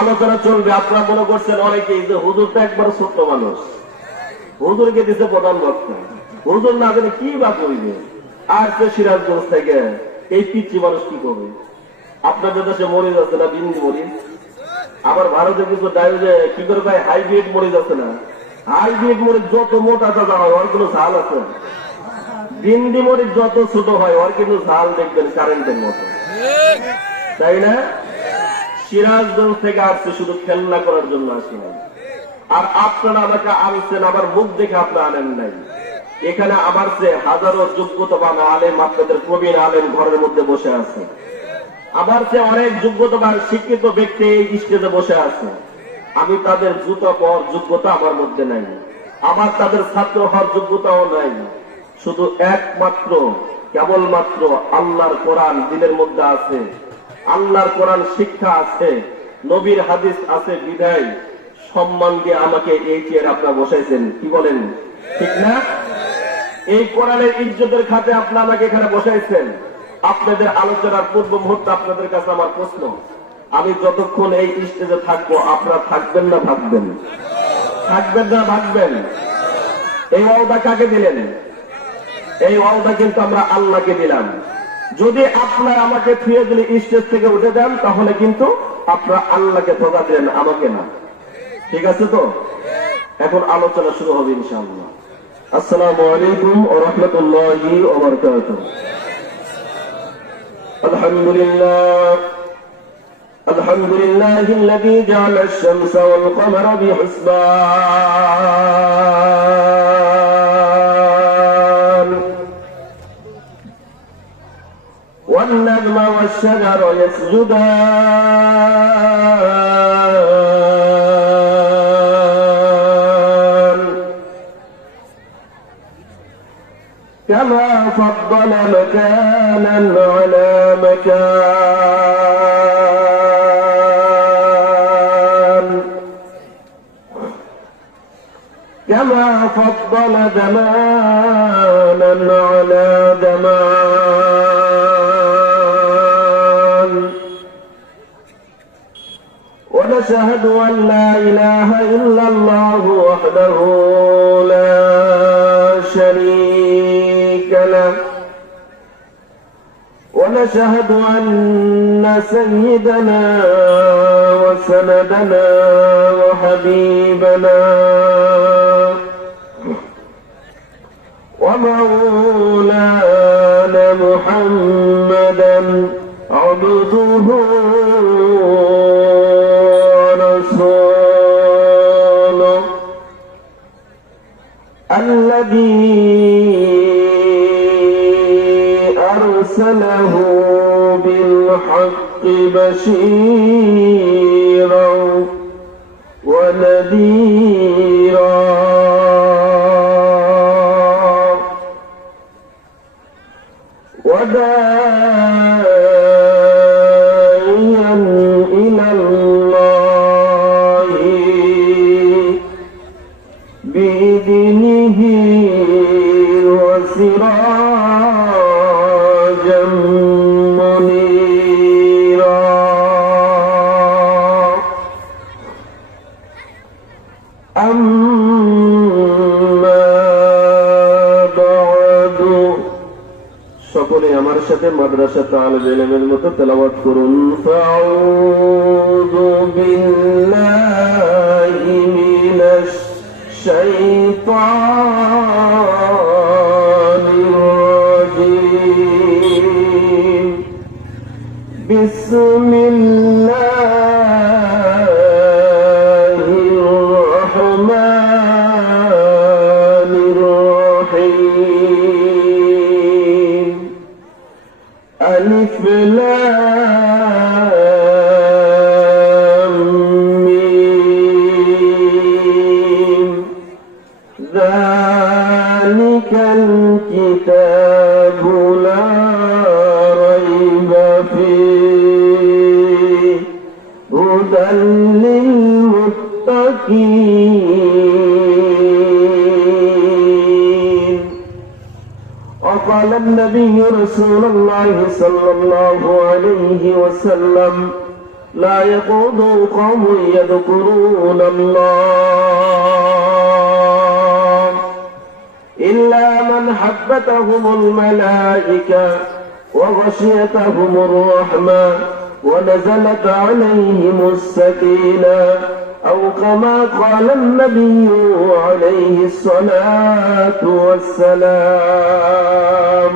আলোচনা চলবে। আপনারা মনে করছেন অনেকেই যে হুজুর তো একবার ছোট্ট মানুষ, হুজুরকে দিচ্ছে প্রধান বক্তা, হুজুর না জানে কি বা করিবে। আর সে সিরাজগঞ্জ থেকে এই পিচ্ছি মানুষ কি করবে? আপনাদের দেশে মরিচ আছে না, বিন্দি মরিচ? আবার ভারতে কিছু ডায়োজে কি করে ভাই হাইব্রিড মরিচ আছে না? হাইব্রিড মরিচ যত মোটা তাজা হয়, ওর কোনো ঝাল আছে। বিন্দি মরিচ যত ছোট হয়, ওর কিন্তু ঝাল দেখবেন কারেন্টের মতো, তাই না? সিরাজগঞ্জ থেকে আসছে শুধু খেলনা করার জন্য আসি নাই। আর আপনারা আমাকে আনছেন, আবার মুখ দেখে আপনারা আনেন নাই। এখানে আবার সে হাজারো যোগ্যতাবান আলেম, আপনাদের প্রবীণ আলেম ঘরের মধ্যে বসে আছে। আবার সে অনেক যোগ্যতাবান শিক্ষিত ব্যক্তি এই স্টেজে বসে আছে। আমি তাদের জুতো পাওয়ার যোগ্যতা আমার মধ্যে নাই, আমার তাদের ছাত্র হওয়ার যোগ্যতাও নাই। শুধু একমাত্র কেবলমাত্র আল্লাহর কোরআন দিলের মধ্যে আছে, আল্লাহর কোরআন শিক্ষা আছে, নবীর হাদিস আছে, বিধায় সম্মান দিয়ে আমাকে এই চেয়ারে আপনারা বসাইছেন। কি বলেন, ঠিক না? এই কোরআনের ইজ্জতের খাতে আপনারা আমাকে এখানে বসাইছেন। আপনাদের আলোচনার পূর্ব মুহূর্তে আপনাদের কাছে আমার প্রশ্ন, আমি যতক্ষণ এই স্টেজে থাকবো, আপনারা থাকবেন না ভাববেন? থাকবেন না ভাববেন? এই ওয়াদা কাকে দিলেন? এই ওয়াদা কিন্তু আমরা আল্লাহকে দিলাম। যদি আপনারা আমাকে ফিরে দিলে স্টেজ থেকে উঠে দেন, তাহলে কিন্তু আপনারা আল্লাহকে ধোঁকা দিলেন, আমাকে না। ঠিক আছে তো? এখন আলোচনা শুরু হবে ইনশাআল্লাহ। আসসালামু আলাইকুম ওয়া রাহমাতুল্লাহি ওয়া বারাকাতুহু। আলহামদুলিল্লাহিল্লাযী জাআলা আশ-শামসা ওয়াল কমারা বিহিসবান ওয়ান নাজমা ওয়াশ-শাজারা ইয়াসজুদান كما فضل مكانا على مكان كما فضل زمانا على زمان ونشهد أن لا إله إلا الله وحده لا شريك له ونشهد أن سيدنا وسندنا وحبيبنا ومولانا محمدا عبده ورسوله الذي أرسله بالحق بشيرا ونذيرا وداعيا إلى الله بإذنه وسراجا منيرا أما بعد সকলে আমার সাথে মাদ্রাসা তালিব ইলমের মতো তেলাওয়াত করুন। ফাউযু বিল্লাহি মিনাশ الشيطان الرجيم بسم الله الرحمن الرحيم ألف لام ميم ذلك الكتاب لا ريب فيه هدى للمتقين. وقال النبي رسول الله صلى الله عليه وسلم لا يقعد قوم يذكرون الله إلا من حبتهم الملائكة وغشيتهم الرحمة ونزلت عليهم السكينة أو كما قال النبي عليه الصلاة والسلام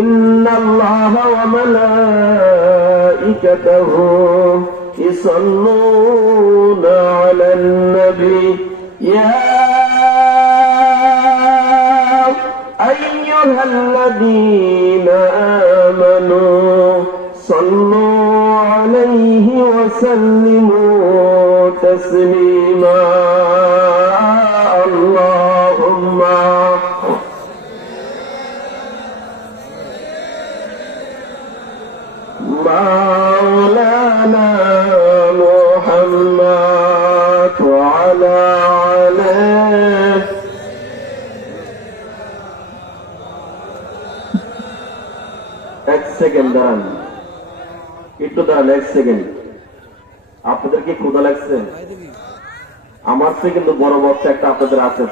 إن الله وملائكته يصلون على النبي يا أيها الذين آمنوا صلوا عليه وسلموا تسليما. اللهم مولانا محمد وعلى آله এক সেকেন্ড দাঁড়ান, একটু দাঁড়ান, এক সেকেন্ড। আপনাদের কি ক্ষুধা লাগছে? আমার চেয়ে কিন্তু বড় বক্তা একটা আপনাদের আছে,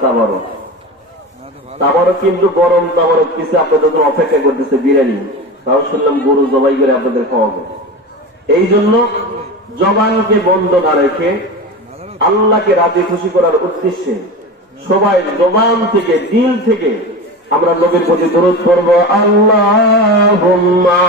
তাবারও কিন্তু গরম তাবারও কিছু আপনাদের জন্য অপেক্ষা করতেছে, বিরিয়ানি। তাও শুনলাম গরু জবাই করে আপনাদের খাওয়াবে। এই জন্য জবানকে বন্ধ না রেখে আল্লাহকে রাজি খুশি করার উদ্দেশ্যে সবাই জবান থেকে, দিল থেকে আমরা নবীর প্রতি দরুদ পড়ব। আল্লাহুম্মা